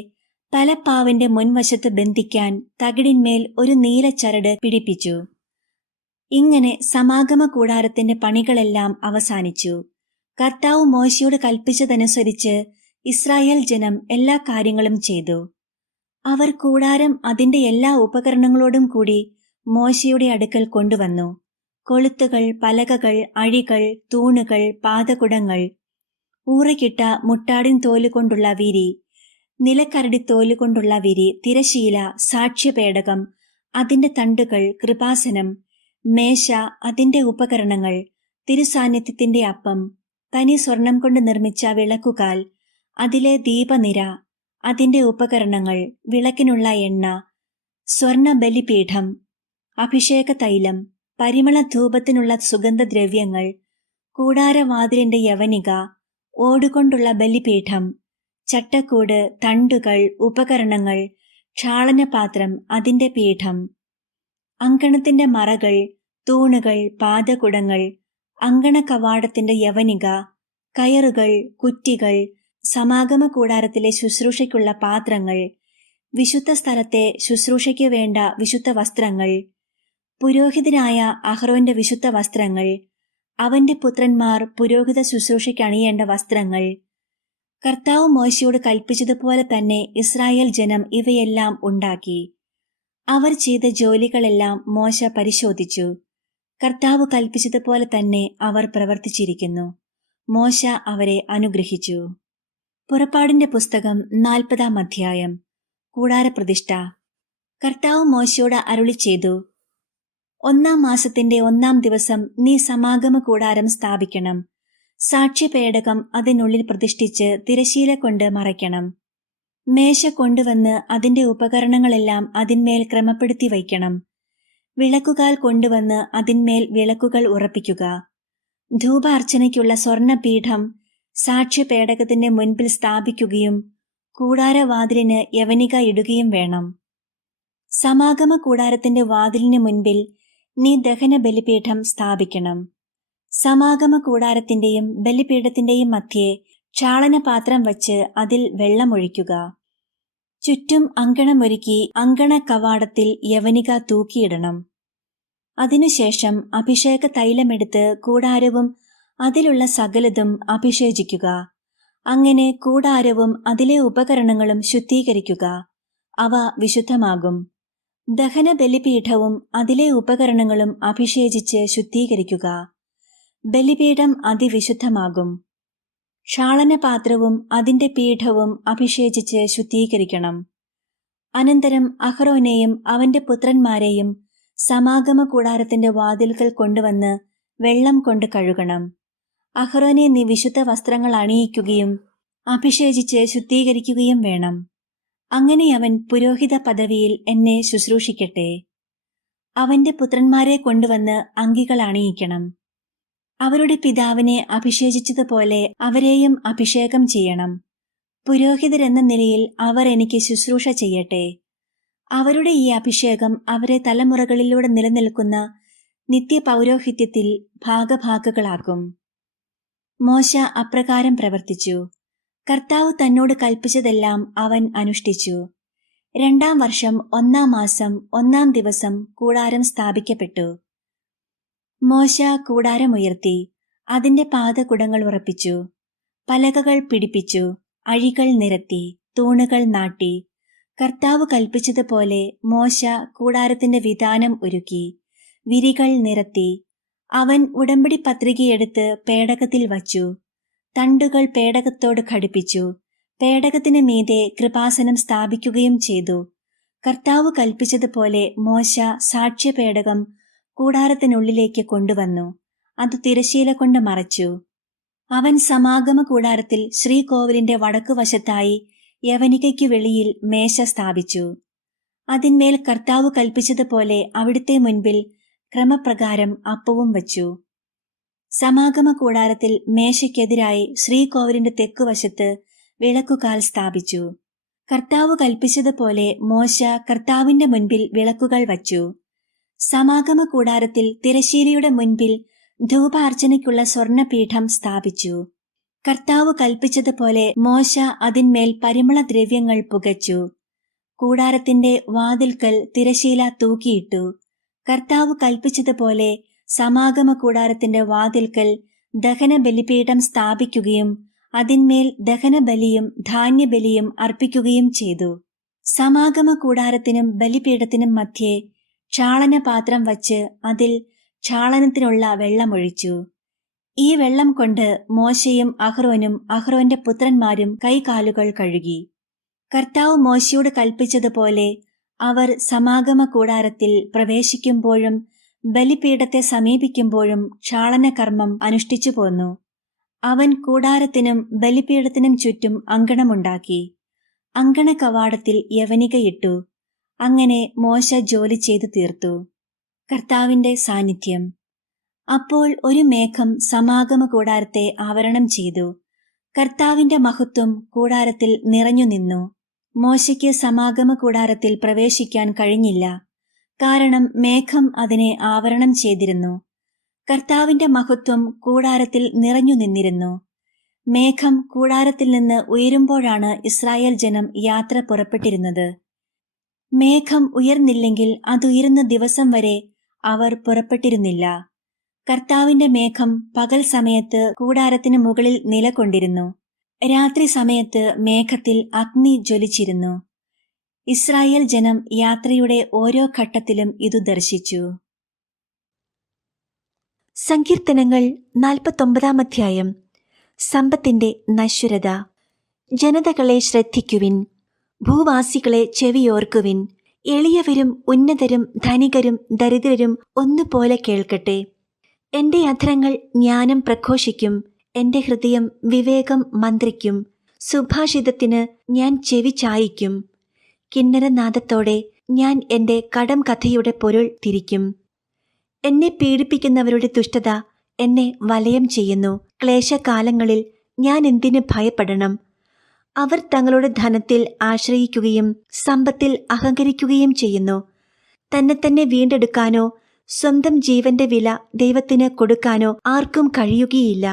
തലപ്പാവിന്റെ മുൻവശത്ത് ബന്ധിക്കാൻ തകിടിന്മേൽ ഒരു നീലച്ചരട് പിടിപ്പിച്ചു. ഇങ്ങനെ സമാഗമ കൂടാരത്തിന്റെ പണികളെല്ലാം അവസാനിച്ചു. കർത്താവ് മോശയോട് കൽപ്പിച്ചതനുസരിച്ച് ഇസ്രായേൽ ജനം എല്ലാ കാര്യങ്ങളും ചെയ്തു. അവർ കൂടാരം അതിന്റെ എല്ലാ ഉപകരണങ്ങളോടും കൂടി മോശയുടെ അടുക്കൽ കൊണ്ടുവന്നു. കൊളുത്തുകൾ, പലകകൾ, അഴികൾ, തൂണുകൾ, പാദകുടങ്ങൾ, ഊറക്കിട്ട മുട്ടാടിൻ തോലുകൊണ്ടുള്ള വിരി, നിലക്കരടിത്തോലുകൊണ്ടുള്ള വിരി, തിരശീല, സാക്ഷ്യപേടകം, അതിന്റെ തണ്ടുകൾ, കൃപാസനം, മേശ, അതിന്റെ ഉപകരണങ്ങൾ, തിരുസാന്നിധ്യത്തിന്റെ അപ്പം, തനി സ്വർണം കൊണ്ട് നിർമ്മിച്ച വിളക്കുകാൽ, അതിലെ ദീപനിര, അതിന്റെ ഉപകരണങ്ങൾ, വിളക്കിനുള്ള എണ്ണ, സ്വർണ ബലിപീഠം, അഭിഷേക തൈലം, പരിമള ധൂപത്തിനുള്ള സുഗന്ധദ്രവ്യങ്ങൾ, കൂടാരവാതിലിന്റെ യവനിക, ഓടുകൊണ്ടുള്ള ബലിപീഠം, ചട്ടക്കൂട്, തണ്ടുകൾ, ഉപകരണങ്ങൾ, ക്ഷാളനപാത്രം, അതിന്റെ പീഠം, അങ്കണത്തിന്റെ മറകൾ, തൂണുകൾ, പാദകുടങ്ങൾ, അങ്കണ കവാടത്തിന്റെ യവനിക, കയറുകൾ, കുറ്റികൾ, സമാഗമ കൂടാരത്തിലെ ശുശ്രൂഷയ്ക്കുള്ള പാത്രങ്ങൾ, വിശുദ്ധ സ്ഥലത്തെ ശുശ്രൂഷയ്ക്കു വേണ്ട വിശുദ്ധ വസ്ത്രങ്ങൾ, പുരോഹിതനായ അഹ്റോന്റെ വിശുദ്ധ വസ്ത്രങ്ങൾ, അവന്റെ പുത്രന്മാർ പുരോഹിത ശുശ്രൂഷയ്ക്ക് അണിയേണ്ട വസ്ത്രങ്ങൾ. കർത്താവ് മോശയോട് കൽപ്പിച്ചതുപോലെ തന്നെ ഇസ്രായേൽ ജനം ഇവയെല്ലാം ഉണ്ടാക്കി. അവർ ചെയ്ത ജോലികളെല്ലാം മോശ പരിശോധിച്ചു. കർത്താവ് കൽപ്പിച്ചതുപോലെ തന്നെ അവർ പ്രവർത്തിച്ചിരിക്കുന്നു. മോശ അവരെ അനുഗ്രഹിച്ചു. പുറപ്പാടിന്റെ പുസ്തകം 40-ാം അധ്യായം. കൂടാരപ്രതിഷ്ഠ. കർത്താവ് മോശയോട് അരുളി ചെയ്തു, 1-ാം മാസത്തിന്റെ 1-ാം ദിവസം നീ സമാഗമ കൂടാരം സ്ഥാപിക്കണം. സാക്ഷ്യപേടകം അതിനുള്ളിൽ പ്രതിഷ്ഠിച്ച് തിരശീല കൊണ്ട് മറയ്ക്കണം. മേശ കൊണ്ടുവന്ന് അതിന്റെ ഉപകരണങ്ങളെല്ലാം അതിന്മേൽ ക്രമപ്പെടുത്തി വയ്ക്കണം. വിളക്കുകാൽ കൊണ്ടുവന്ന് അതിന്മേൽ വിളക്കുകൾ ഉറപ്പിക്കുക. ധൂപാർച്ചനയ്ക്കുള്ള സ്വർണപീഠം സാക്ഷ്യപേടകത്തിന്റെ മുൻപിൽ സ്ഥാപിക്കുകയും കൂടാരവാതിലിന് യവനിക ഇടുകയും വേണം. സമാഗമ കൂടാരത്തിന്റെ വാതിലിന് മുൻപിൽ നീ ദഹന ബലിപീഠം സ്ഥാപിക്കണം. സമാഗമ കൂടാരത്തിന്റെയും ബലിപീഠത്തിന്റെയും മധ്യേ ക്ഷാളനപാത്രം വച്ച് അതിൽ വെള്ളമൊഴിക്കുക. ചുറ്റും അങ്കണമൊരുക്കി അങ്കണ കവാടത്തിൽ യവനിക തൂക്കിയിടണം. അതിനുശേഷം അഭിഷേക തൈലമെടുത്ത് കൂടാരവും അതിലുള്ള സകലതും അഭിഷേചിക്കുക. അങ്ങനെ കൂടാരവും അതിലെ ഉപകരണങ്ങളും ശുദ്ധീകരിക്കുക. അവ വിശുദ്ധമാകും. ദഹന ബലിപീഠവും അതിലെ ഉപകരണങ്ങളും അഭിഷേചിച്ച് ശുദ്ധീകരിക്കുക. ബലിപീഠം അതിവിശുദ്ധമാകും. ക്ഷാളനപാത്രവും അതിന്റെ പീഠവും അഭിഷേചിച്ച് ശുദ്ധീകരിക്കണം. അനന്തരം അഹ്റോനെയും അവന്റെ പുത്രന്മാരെയും സമാഗമ കൂടാരത്തിന്റെ വാതിൽക്കൽ കൊണ്ടുവന്ന് വെള്ളം കൊണ്ട് കഴുകണം. അഹ്റോനെ നീ വിശുദ്ധ വസ്ത്രങ്ങൾ അണിയിക്കുകയും അഭിഷേചിച്ച് ശുദ്ധീകരിക്കുകയും വേണം. അങ്ങനെ അവൻ പുരോഹിത പദവിയിൽ എന്നെ ശുശ്രൂഷിക്കട്ടെ. അവന്റെ പുത്രന്മാരെ കൊണ്ടുവന്ന് അങ്കികൾ അണിയിക്കണം. അവരുടെ പിതാവിനെ അഭിഷേചിച്ചതുപോലെ അവരെയും അഭിഷേകം ചെയ്യണം. പുരോഹിതരെന്ന നിലയിൽ അവർ എനിക്ക് ശുശ്രൂഷ ചെയ്യട്ടെ. അവരുടെ ഈ അഭിഷേകം അവരെ തലമുറകളിലൂടെ നിലനിൽക്കുന്ന നിത്യപൗരോഹിത്യത്തിൽ ഭാഗഭാക്കുകളാക്കും. മോശ അപ്രകാരം പ്രവർത്തിച്ചു. കർത്താവ് തന്നോട് കൽപ്പിച്ചതെല്ലാം അവൻ അനുഷ്ഠിച്ചു. 2-ാം വർഷം 1-ാം മാസം 1-ാം ദിവസം കൂടാരം സ്ഥാപിക്കപ്പെട്ടു. മോശ കൂടാരമുയർത്തി, അതിന്റെ പാദകുടങ്ങൾ ഉറപ്പിച്ചു, പലകകൾ പിടിപ്പിച്ചു, അഴികൾ നിരത്തി, തൂണുകൾ നാട്ടി. കർത്താവ് കൽപ്പിച്ചതുപോലെ മോശ കൂടാരത്തിന്റെ വിതാനം ഒരുക്കി, വിരികൾ നിരത്തി. അവൻ ഉടമ്പടി പത്രികയെടുത്ത് പേടകത്തിൽ വച്ചു, തണ്ടുകൾ പേടകത്തോട് ഘടിപ്പിച്ചു. പേടകത്തിന് മീതെ കൃപാസനം സ്ഥാപിക്കുകയും ചെയ്തു. കർത്താവ് കൽപ്പിച്ചതുപോലെ മോശ സാക്ഷ്യപേടകം കൂടാരത്തിനുള്ളിലേക്ക് കൊണ്ടുവന്നു. അത് തിരശ്ശീല കൊണ്ട് മറച്ചു. അവൻ സമാഗമ കൂടാരത്തിൽ ശ്രീകോവിലിന്റെ വടക്കുവശത്തായി യവനികയ്ക്കു വെളിയിൽ മേശ സ്ഥാപിച്ചു. അതിന്മേൽ കർത്താവ് കൽപ്പിച്ചതുപോലെ അവിടുത്തെ മുൻപിൽ ക്രമപ്രകാരം അപ്പവും വച്ചു. സമാഗമ കൂടാരത്തിൽ മേശയ്ക്കെതിരായി ശ്രീകോവിലിന്റെ തെക്കുവശത്ത് വിളക്കുകാൽ സ്ഥാപിച്ചു. കർത്താവ് കൽപ്പിച്ചതുപോലെ മോശ കർത്താവിന്റെ മുൻപിൽ വിളക്കുകൾ വച്ചു. സമാഗമ കൂടാരത്തിൽ തിരശ്ശീലയുടെ മുൻപിൽ ധൂപാർച്ചനയ്ക്കുള്ള സ്വർണപീഠം സ്ഥാപിച്ചു. കർത്താവ് കൽപ്പിച്ചതുപോലെ മോശ അതിന്മേൽ പരിമളദ്രവ്യങ്ങൾ പുകച്ചു. കൂടാരത്തിന്റെ വാതിൽക്കൽ തിരശ്ശീല തൂക്കിയിട്ടു. കർത്താവ് കൽപ്പിച്ചതുപോലെ സമാഗമ കൂടാരത്തിന്റെ വാതിൽക്കൽ ദഹന ബലിപീഠം സ്ഥാപിക്കുകയും അതിന്മേൽ ദഹനബലിയും ധാന്യബലിയും അർപ്പിക്കുകയും ചെയ്തു. സമാഗമ കൂടാരത്തിനും ബലിപീഠത്തിനും മധ്യേ ക്ഷാളനപാത്രം വച്ച് അതിൽ ക്ഷാളനത്തിനുള്ള വെള്ളമൊഴിച്ചു. ഈ വെള്ളം കൊണ്ട് മോശയും അഹ്റോനും അഹ്റോന്റെ പുത്രന്മാരും കൈകാലുകൾ കഴുകി. കർത്താവ് മോശയോട് കൽപ്പിച്ചതുപോലെ അവർ സമാഗമ കൂടാരത്തിൽ പ്രവേശിക്കുമ്പോഴും ബലിപീഠത്തെ സമീപിക്കുമ്പോഴും ക്ഷാളനകർമ്മം അനുഷ്ഠിച്ചു പോന്നു. അവൻ കൂടാരത്തിനും ബലിപീഠത്തിനും ചുറ്റും അങ്കണമുണ്ടാക്കി. അങ്കണ കവാടത്തിൽ യവനികയിട്ടു. അങ്ങനെ മോശ ജോലി ചെയ്തു തീർത്തു. കർത്താവിന്റെ സാന്നിധ്യം. അപ്പോൾ ഒരു മേഘം സമാഗമ കൂടാരത്തെ ആവരണം ചെയ്തു. കർത്താവിന്റെ മഹത്വം കൂടാരത്തിൽ നിറഞ്ഞു നിന്നു. മോശയ്ക്ക് സമാഗമ കൂടാരത്തിൽ പ്രവേശിക്കാൻ കഴിഞ്ഞില്ല, കാരണം മേഘം അതിനെ ആവരണം ചെയ്തിരുന്നു. കർത്താവിന്റെ മഹത്വം കൂടാരത്തിൽ നിറഞ്ഞു നിന്നിരുന്നു. മേഘം കൂടാരത്തിൽ നിന്ന് ഉയരുമ്പോഴാണ് ഇസ്രായേൽ ജനം യാത്ര പുറപ്പെട്ടിരുന്നത്. മേഘം ഉയർന്നില്ലെങ്കിൽ അതുയരുന്ന ദിവസം വരെ അവർ പുറപ്പെട്ടിരുന്നില്ല. കർത്താവിന്റെ മേഘം പകൽ സമയത്ത് കൂടാരത്തിന് മുകളിൽ നിലകൊണ്ടിരുന്നു. രാത്രി സമയത്ത് മേഘത്തിൽ അഗ്നി ജ്വലിച്ചിരുന്നു. ഇസ്രായേൽ ജനം യാത്രയുടെ ഓരോ ഘട്ടത്തിലും ഇതു ദർശിച്ചു. സങ്കീർത്തനങ്ങൾ 49-ാം അധ്യായം. സമ്പത്തിന്റെ നശ്വരത. ജനതകളെ ശ്രദ്ധിക്കുവിൻ, ഭൂവാസികളെ ചെവിയോർക്കുവിൻ. എളിയവരും ഉന്നതരും ധനികരും ദരിദ്രരും ഒന്നുപോലെ കേൾക്കട്ടെ. എന്റെ അധരങ്ങൾ ജ്ഞാനം പ്രഘോഷിക്കും, എന്റെ ഹൃദയം വിവേകം മന്ത്രിക്കും. സുഭാഷിതത്തിന് ഞാൻ ചെവി ചായിക്കും. കിന്നരനാദത്തോടെ ഞാൻ എന്റെ കടം കഥയുടെ പൊരുൾ തിരിക്കും. എന്നെ പീഡിപ്പിക്കുന്നവരുടെ ദുഷ്ടത എന്നെ വലയം ചെയ്യുന്നു. ക്ലേശകാലങ്ങളിൽ ഞാൻ എന്തിനു ഭയപ്പെടണം? അവർ തങ്ങളുടെ ധനത്തിൽ ആശ്രയിക്കുകയും സമ്പത്തിൽ അഹങ്കരിക്കുകയും ചെയ്യുന്നു. തന്നെ വീണ്ടെടുക്കാനോ സ്വന്തം ജീവന്റെ വില ദൈവത്തിന് കൊടുക്കാനോ ആർക്കും കഴിയുകയില്ല.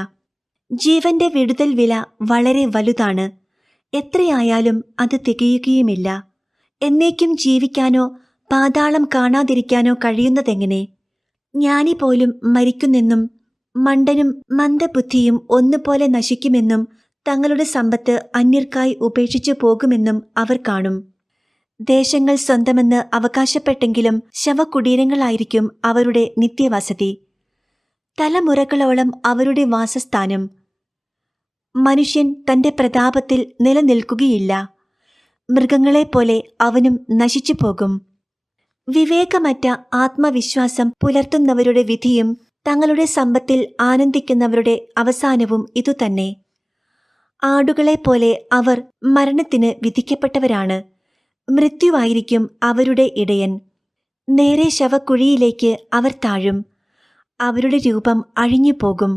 ജീവന്റെ വിടുതൽ വില വളരെ വലുതാണ്. എത്രയായാലും അത് തികയുകയുമില്ല. എന്നേക്കും ജീവിക്കാനോ പാതാളം കാണാതിരിക്കാനോ കഴിയുന്നതെങ്ങനെ? ജ്ഞാനി പോലും മരിക്കുന്നെന്നും മണ്ടനും മന്ദബുദ്ധിയും ഒന്നുപോലെ നശിക്കുമെന്നും തങ്ങളുടെ സമ്പത്ത് അന്യർക്കായി ഉപേക്ഷിച്ചു പോകുമെന്നും അവർ കാണും. ദേശങ്ങൾ സ്വന്തമെന്ന് അവകാശപ്പെട്ടെങ്കിലും ശവകുടീരങ്ങളായിരിക്കും അവരുടെ നിത്യവസതി, തലമുറകളോളം അവരുടെ വാസസ്ഥാനം. മനുഷ്യൻ തന്റെ പ്രതാപത്തിൽ നിലനിൽക്കുകയില്ല. മൃഗങ്ങളെപ്പോലെ അവനും നശിച്ചു പോകും. വിവേകമറ്റ ആത്മവിശ്വാസം പുലർത്തുന്നവരുടെ വിധിയും തങ്ങളുടെ സമ്പത്തിൽ ആനന്ദിക്കുന്നവരുടെ അവസാനവും ഇതുതന്നെ. ആടുകളെപ്പോലെ അവർ മരണത്തിന് വിധിക്കപ്പെട്ടവരാണ്. മൃത്യുവായിരിക്കും അവരുടെ ഇടയൻ. നേരെ ശവക്കുഴിയിലേക്ക് അവർ താഴും. അവരുടെ രൂപം അഴിഞ്ഞു പോകും.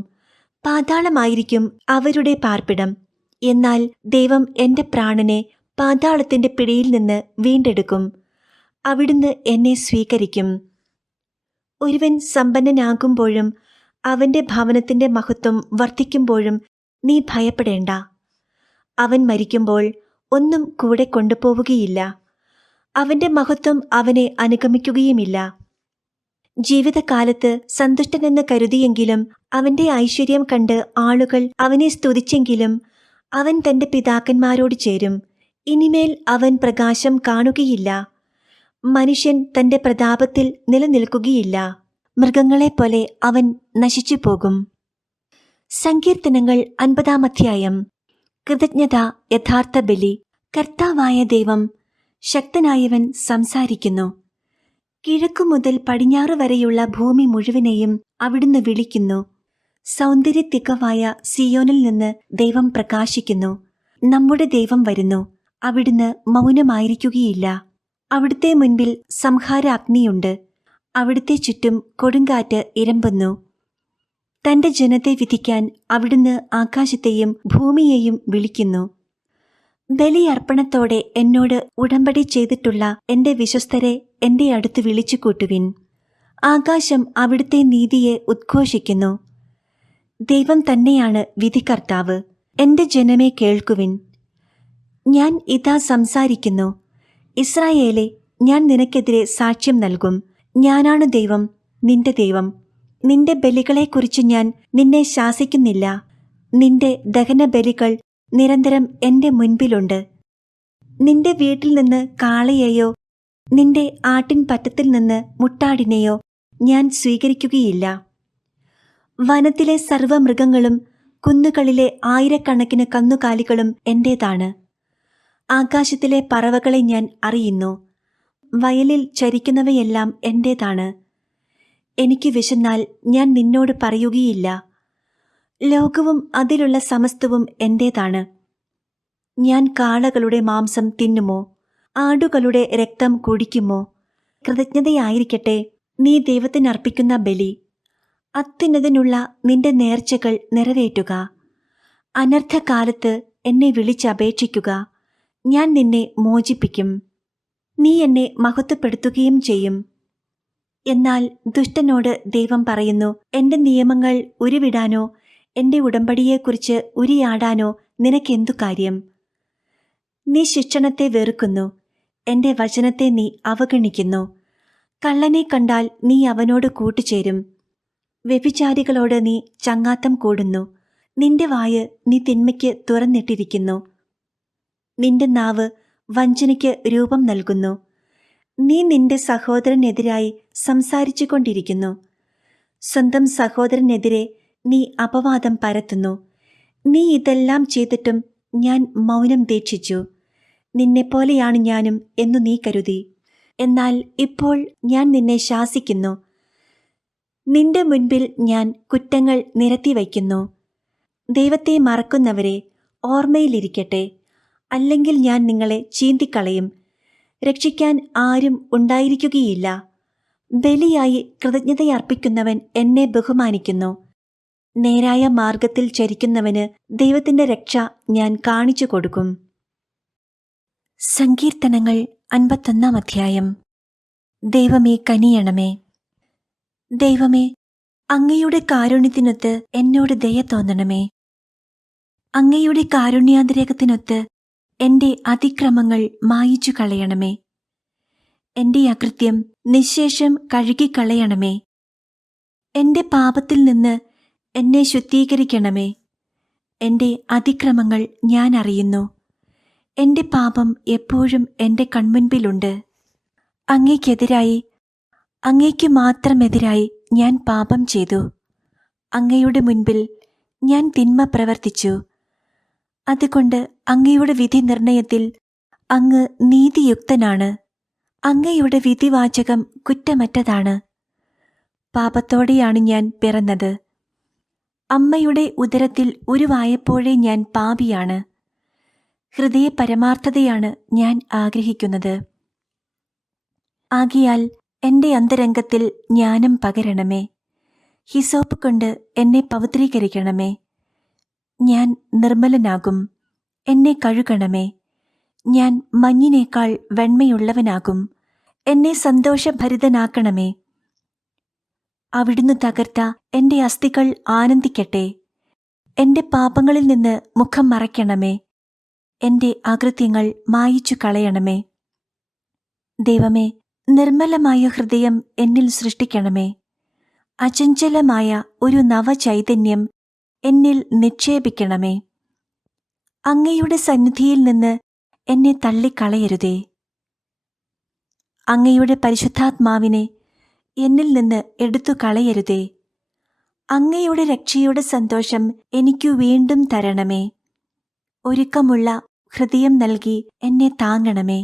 പാതാളമായിരിക്കും അവരുടെ പാർപ്പിടം. എന്നാൽ ദൈവം എന്റെ പ്രാണനെ പാതാളത്തിന്റെ പിടിയിൽ നിന്ന് വീണ്ടെടുക്കും. അവിടുന്ന് എന്നെ സ്വീകരിക്കും. ഒരുവൻ സമ്പന്നനാകുമ്പോഴും അവന്റെ ഭവനത്തിന്റെ മഹത്വം വർദ്ധിക്കുമ്പോഴും നീ ഭയപ്പെടേണ്ട. അവൻ മരിക്കുമ്പോൾ ഒന്നും കൂടെ കൊണ്ടുപോവുകയില്ല. അവന്റെ മഹത്വം അവനെ അനുഗമിക്കുകയുമില്ല. ജീവിതകാലത്ത് സന്തുഷ്ടനെന്ന് കരുതിയെങ്കിലും അവന്റെ ഐശ്വര്യം കണ്ട് ആളുകൾ അവനെ സ്തുതിച്ചെങ്കിലും അവൻ തന്റെ പിതാക്കന്മാരോട് ചേരും. ഇനിമേൽ അവൻ പ്രകാശം കാണുകയില്ല. മനുഷ്യൻ തന്റെ പ്രതാപത്തിൽ നിലനിൽക്കുകയില്ല. മൃഗങ്ങളെപ്പോലെ അവൻ നശിച്ചു പോകും. സങ്കീർത്തനങ്ങൾ 50-ാം അധ്യായം. കൃതജ്ഞത യഥാർത്ഥ ബലി. കർത്താവായ ദൈവം, ശക്തനായവൻ സംസാരിക്കുന്നു. കിഴക്കു മുതൽ പടിഞ്ഞാറ് വരെയുള്ള ഭൂമി മുഴുവനെയും അവിടുന്ന് വിളിക്കുന്നു. സൗന്ദര്യത്തികവായ സിയോനിൽ നിന്ന് ദൈവം പ്രകാശിക്കുന്നു. നമ്മുടെ ദൈവം വരുന്നു. അവിടുന്ന് മൗനമായിരിക്കുകയില്ല. അവിടുത്തെ മുൻപിൽ സംഹാര അഗ്നിയുണ്ട്. അവിടുത്തെ ചുറ്റും കൊടുങ്കാറ്റ് ഇരമ്പുന്നു. തന്റെ ജനത്തെ വിധിക്കാൻ അവിടുന്ന് ആകാശത്തെയും ഭൂമിയെയും വിളിക്കുന്നു. ബലിയർപ്പണത്തോടെ എന്നോട് ഉടമ്പടി ചെയ്തിട്ടുള്ള എന്റെ വിശ്വസ്തരെ എന്റെ അടുത്ത് വിളിച്ചു കൂട്ടുവിൻ. ആകാശം അവിടുത്തെ നീതിയെ ഉദ്ഘോഷിക്കുന്നു. ദൈവം തന്നെയാണ് വിധികർത്താവ്. എന്റെ ജനമേ, കേൾക്കുവിൻ. ഞാൻ ഇതാ സംസാരിക്കുന്നു. ഇസ്രായേലേ, ഞാൻ നിനക്കെതിരെ സാക്ഷ്യം നൽകും. ഞാനാണ് ദൈവം, നിന്റെ ദൈവം. നിന്റെ ബലികളെക്കുറിച്ച് ഞാൻ നിന്നെ ശാസിക്കുന്നില്ല. നിന്റെ ദഹനബലികൾ നിരന്തരം എന്റെ മുൻപിലുണ്ട്. നിന്റെ വീട്ടിൽ നിന്ന് കാളയെയോ നിന്റെ ആട്ടിൻപറ്റത്തിൽ നിന്ന് മുട്ടാടിനെയോ ഞാൻ സ്വീകരിക്കുകയില്ല. വനത്തിലെ സർവ്വമൃഗങ്ങളും കുന്നുകളിലെ ആയിരക്കണക്കിന് കന്നുകാലികളും എന്റേതാണ്. ആകാശത്തിലെ പറവകളെ ഞാൻ അറിയുന്നു. വയലിൽ ചരിക്കുന്നവയെല്ലാം എന്റേതാണ്. എനിക്ക് വിശന്നാൽ ഞാൻ നിന്നോട് പറയുകയില്ല. ലോകവും അതിലുള്ള സമസ്തവും എന്റേതാണ്. ഞാൻ കാളകളുടെ മാംസം തിന്നുമോ? ആടുകളുടെ രക്തം കുടിക്കുമോ? കൃതജ്ഞതയായിരിക്കട്ടെ നീ ദൈവത്തിനർപ്പിക്കുന്ന ബലി. അത്യുന്നതനുള്ള നിന്റെ നേർച്ചകൾ നിറവേറ്റുക. അനർത്ഥകാലത്ത് എന്നെ വിളിച്ചപേക്ഷിക്കുക. ഞാൻ നിന്നെ മോചിപ്പിക്കും. നീ എന്നെ മഹത്വപ്പെടുത്തുകയും ചെയ്യും. എന്നാൽ ദുഷ്ടനോട് ദൈവം പറയുന്നു, എന്റെ നിയമങ്ങൾ ഉരുവിടാനോ എന്റെ ഉടമ്പടിയെക്കുറിച്ച് ഉരിയാടാനോ നിനക്കെന്തു കാര്യം? നീ ശിക്ഷണത്തെ വെറുക്കുന്നു. എന്റെ വചനത്തെ നീ അവഗണിക്കുന്നു. കള്ളനെ കണ്ടാൽ നീ അവനോട് കൂട്ടുചേരും. വ്യഭിചാരികളോട് നീ ചങ്ങാത്തം കൂടുന്നു. നിന്റെ വായ് നീ തിന്മയ്ക്ക് തുറന്നിട്ടിരിക്കുന്നു. നിന്റെ നാവ് വഞ്ചനയ്ക്ക് രൂപം നൽകുന്നു. നീ നിന്റെ സഹോദരനെതിരായി സംസാരിച്ചു കൊണ്ടിരിക്കുന്നു. സ്വന്തം സഹോദരനെതിരെ നീ അപവാദം പരത്തുന്നു. നീ ഇതെല്ലാം ചെയ്തിട്ടും ഞാൻ മൗനം ദീക്ഷിച്ചു. നിന്നെപ്പോലെയാണ് ഞാനും എന്നു നീ കരുതി. എന്നാൽ ഇപ്പോൾ ഞാൻ നിന്നെ ശാസിക്കുന്നു. നിന്റെ മുൻപിൽ ഞാൻ കുറ്റങ്ങൾ നിരത്തിവയ്ക്കുന്നു. ദൈവത്തെ മറക്കുന്നവരെ, ഓർമ്മയിലിരിക്കട്ടെ, അല്ലെങ്കിൽ ഞാൻ നിങ്ങളെ ചീന്തിക്കളയും. രക്ഷിക്കാൻ ആരും ഉണ്ടായിരിക്കുകയില്ല. ബലിയായി കൃതജ്ഞതയർപ്പിക്കുന്നവൻ എന്നെ ബഹുമാനിക്കുന്നു. നേരായ മാർഗത്തിൽ ചരിക്കുന്നവന് ദൈവത്തിന്റെ രക്ഷ ഞാൻ കാണിച്ചു കൊടുക്കും. സങ്കീർത്തനങ്ങൾ 51-ാം അധ്യായം. ദൈവമേ, കനിയണമേ. ദൈവമേ, അങ്ങയുടെ കാരുണ്യത്തിനൊത്ത് എന്നോട് ദയ തോന്നണമേ. അങ്ങയുടെ കാരുണ്യാതിരേകത്തിനൊത്ത് എന്റെ അതിക്രമങ്ങൾ മായിച്ചു കളയണമേ. എന്റെ അകൃത്യം നിശ്ശേഷം കഴുകിക്കളയണമേ. എന്റെ പാപത്തിൽ നിന്ന് എന്നെ ശുദ്ധീകരിക്കണമേ. എന്റെ അതിക്രമങ്ങൾ ഞാൻ അറിയുന്നു. എന്റെ പാപം എപ്പോഴും എന്റെ കൺമുൻപിലുണ്ട്. അങ്ങയ്ക്കെതിരായി, അങ്ങയ്ക്ക് മാത്രമെതിരായി ഞാൻ പാപം ചെയ്തു. അങ്ങയുടെ മുൻപിൽ ഞാൻ തിന്മ പ്രവർത്തിച്ചു. അതുകൊണ്ട് അങ്ങയുടെ വിധി നിർണയത്തിൽ അങ്ങ് നീതിയുക്തനാണ്. അങ്ങയുടെ വിധിവാചകം കുറ്റമറ്റതാണ്. പാപത്തോടെയാണ് ഞാൻ പിറന്നത്. അമ്മയുടെ ഉദരത്തിൽ ഉരുവായപ്പോഴേ ഞാൻ പാപിയാണ്. ഹൃദയ പരമാർത്ഥതയാണ് ഞാൻ ആഗ്രഹിക്കുന്നത്. ആകയാൽ എന്റെ അന്തരംഗത്തിൽ ജ്ഞാനം പകരണമേ. ഹിസോപ്പ് കൊണ്ട് എന്നെ പവിത്രീകരിക്കണമേ. ഞാൻ നിർമ്മലനാകും. എന്നെ കഴുകണമേ. ഞാൻ മഞ്ഞിനേക്കാൾ വെണ്മയുള്ളവനാകും. എന്നെ സന്തോഷഭരിതനാക്കണമേ. അവിടുന്ന് തകർത്ത എന്റെ അസ്ഥികൾ ആനന്ദിക്കട്ടെ. എന്റെ പാപങ്ങളിൽ നിന്ന് മുഖം മറയ്ക്കണമേ. എന്റെ അകൃത്യങ്ങൾ മായിച്ചു കളയണമേ. ദൈവമേ, നിർമ്മലമായ ഹൃദയം എന്നിൽ സൃഷ്ടിക്കണമേ. അചഞ്ചലമായ ഒരു നവചൈതന്യം എന്നിൽ നിക്ഷേപിക്കണമേ. അങ്ങയുടെ സന്നിധിയിൽ നിന്ന് എന്നെ തള്ളിക്കളയരുതേ. അങ്ങയുടെ പരിശുദ്ധാത്മാവിനെ എന്നിൽ നിന്ന് എടുത്തു കളയരുതേ. അങ്ങയുടെ രക്ഷയുടെ സന്തോഷം എനിക്കു വീണ്ടും തരണമേ. ഒരുക്കമുള്ള ഹൃദയം നൽകി എന്നെ താങ്ങണമേ.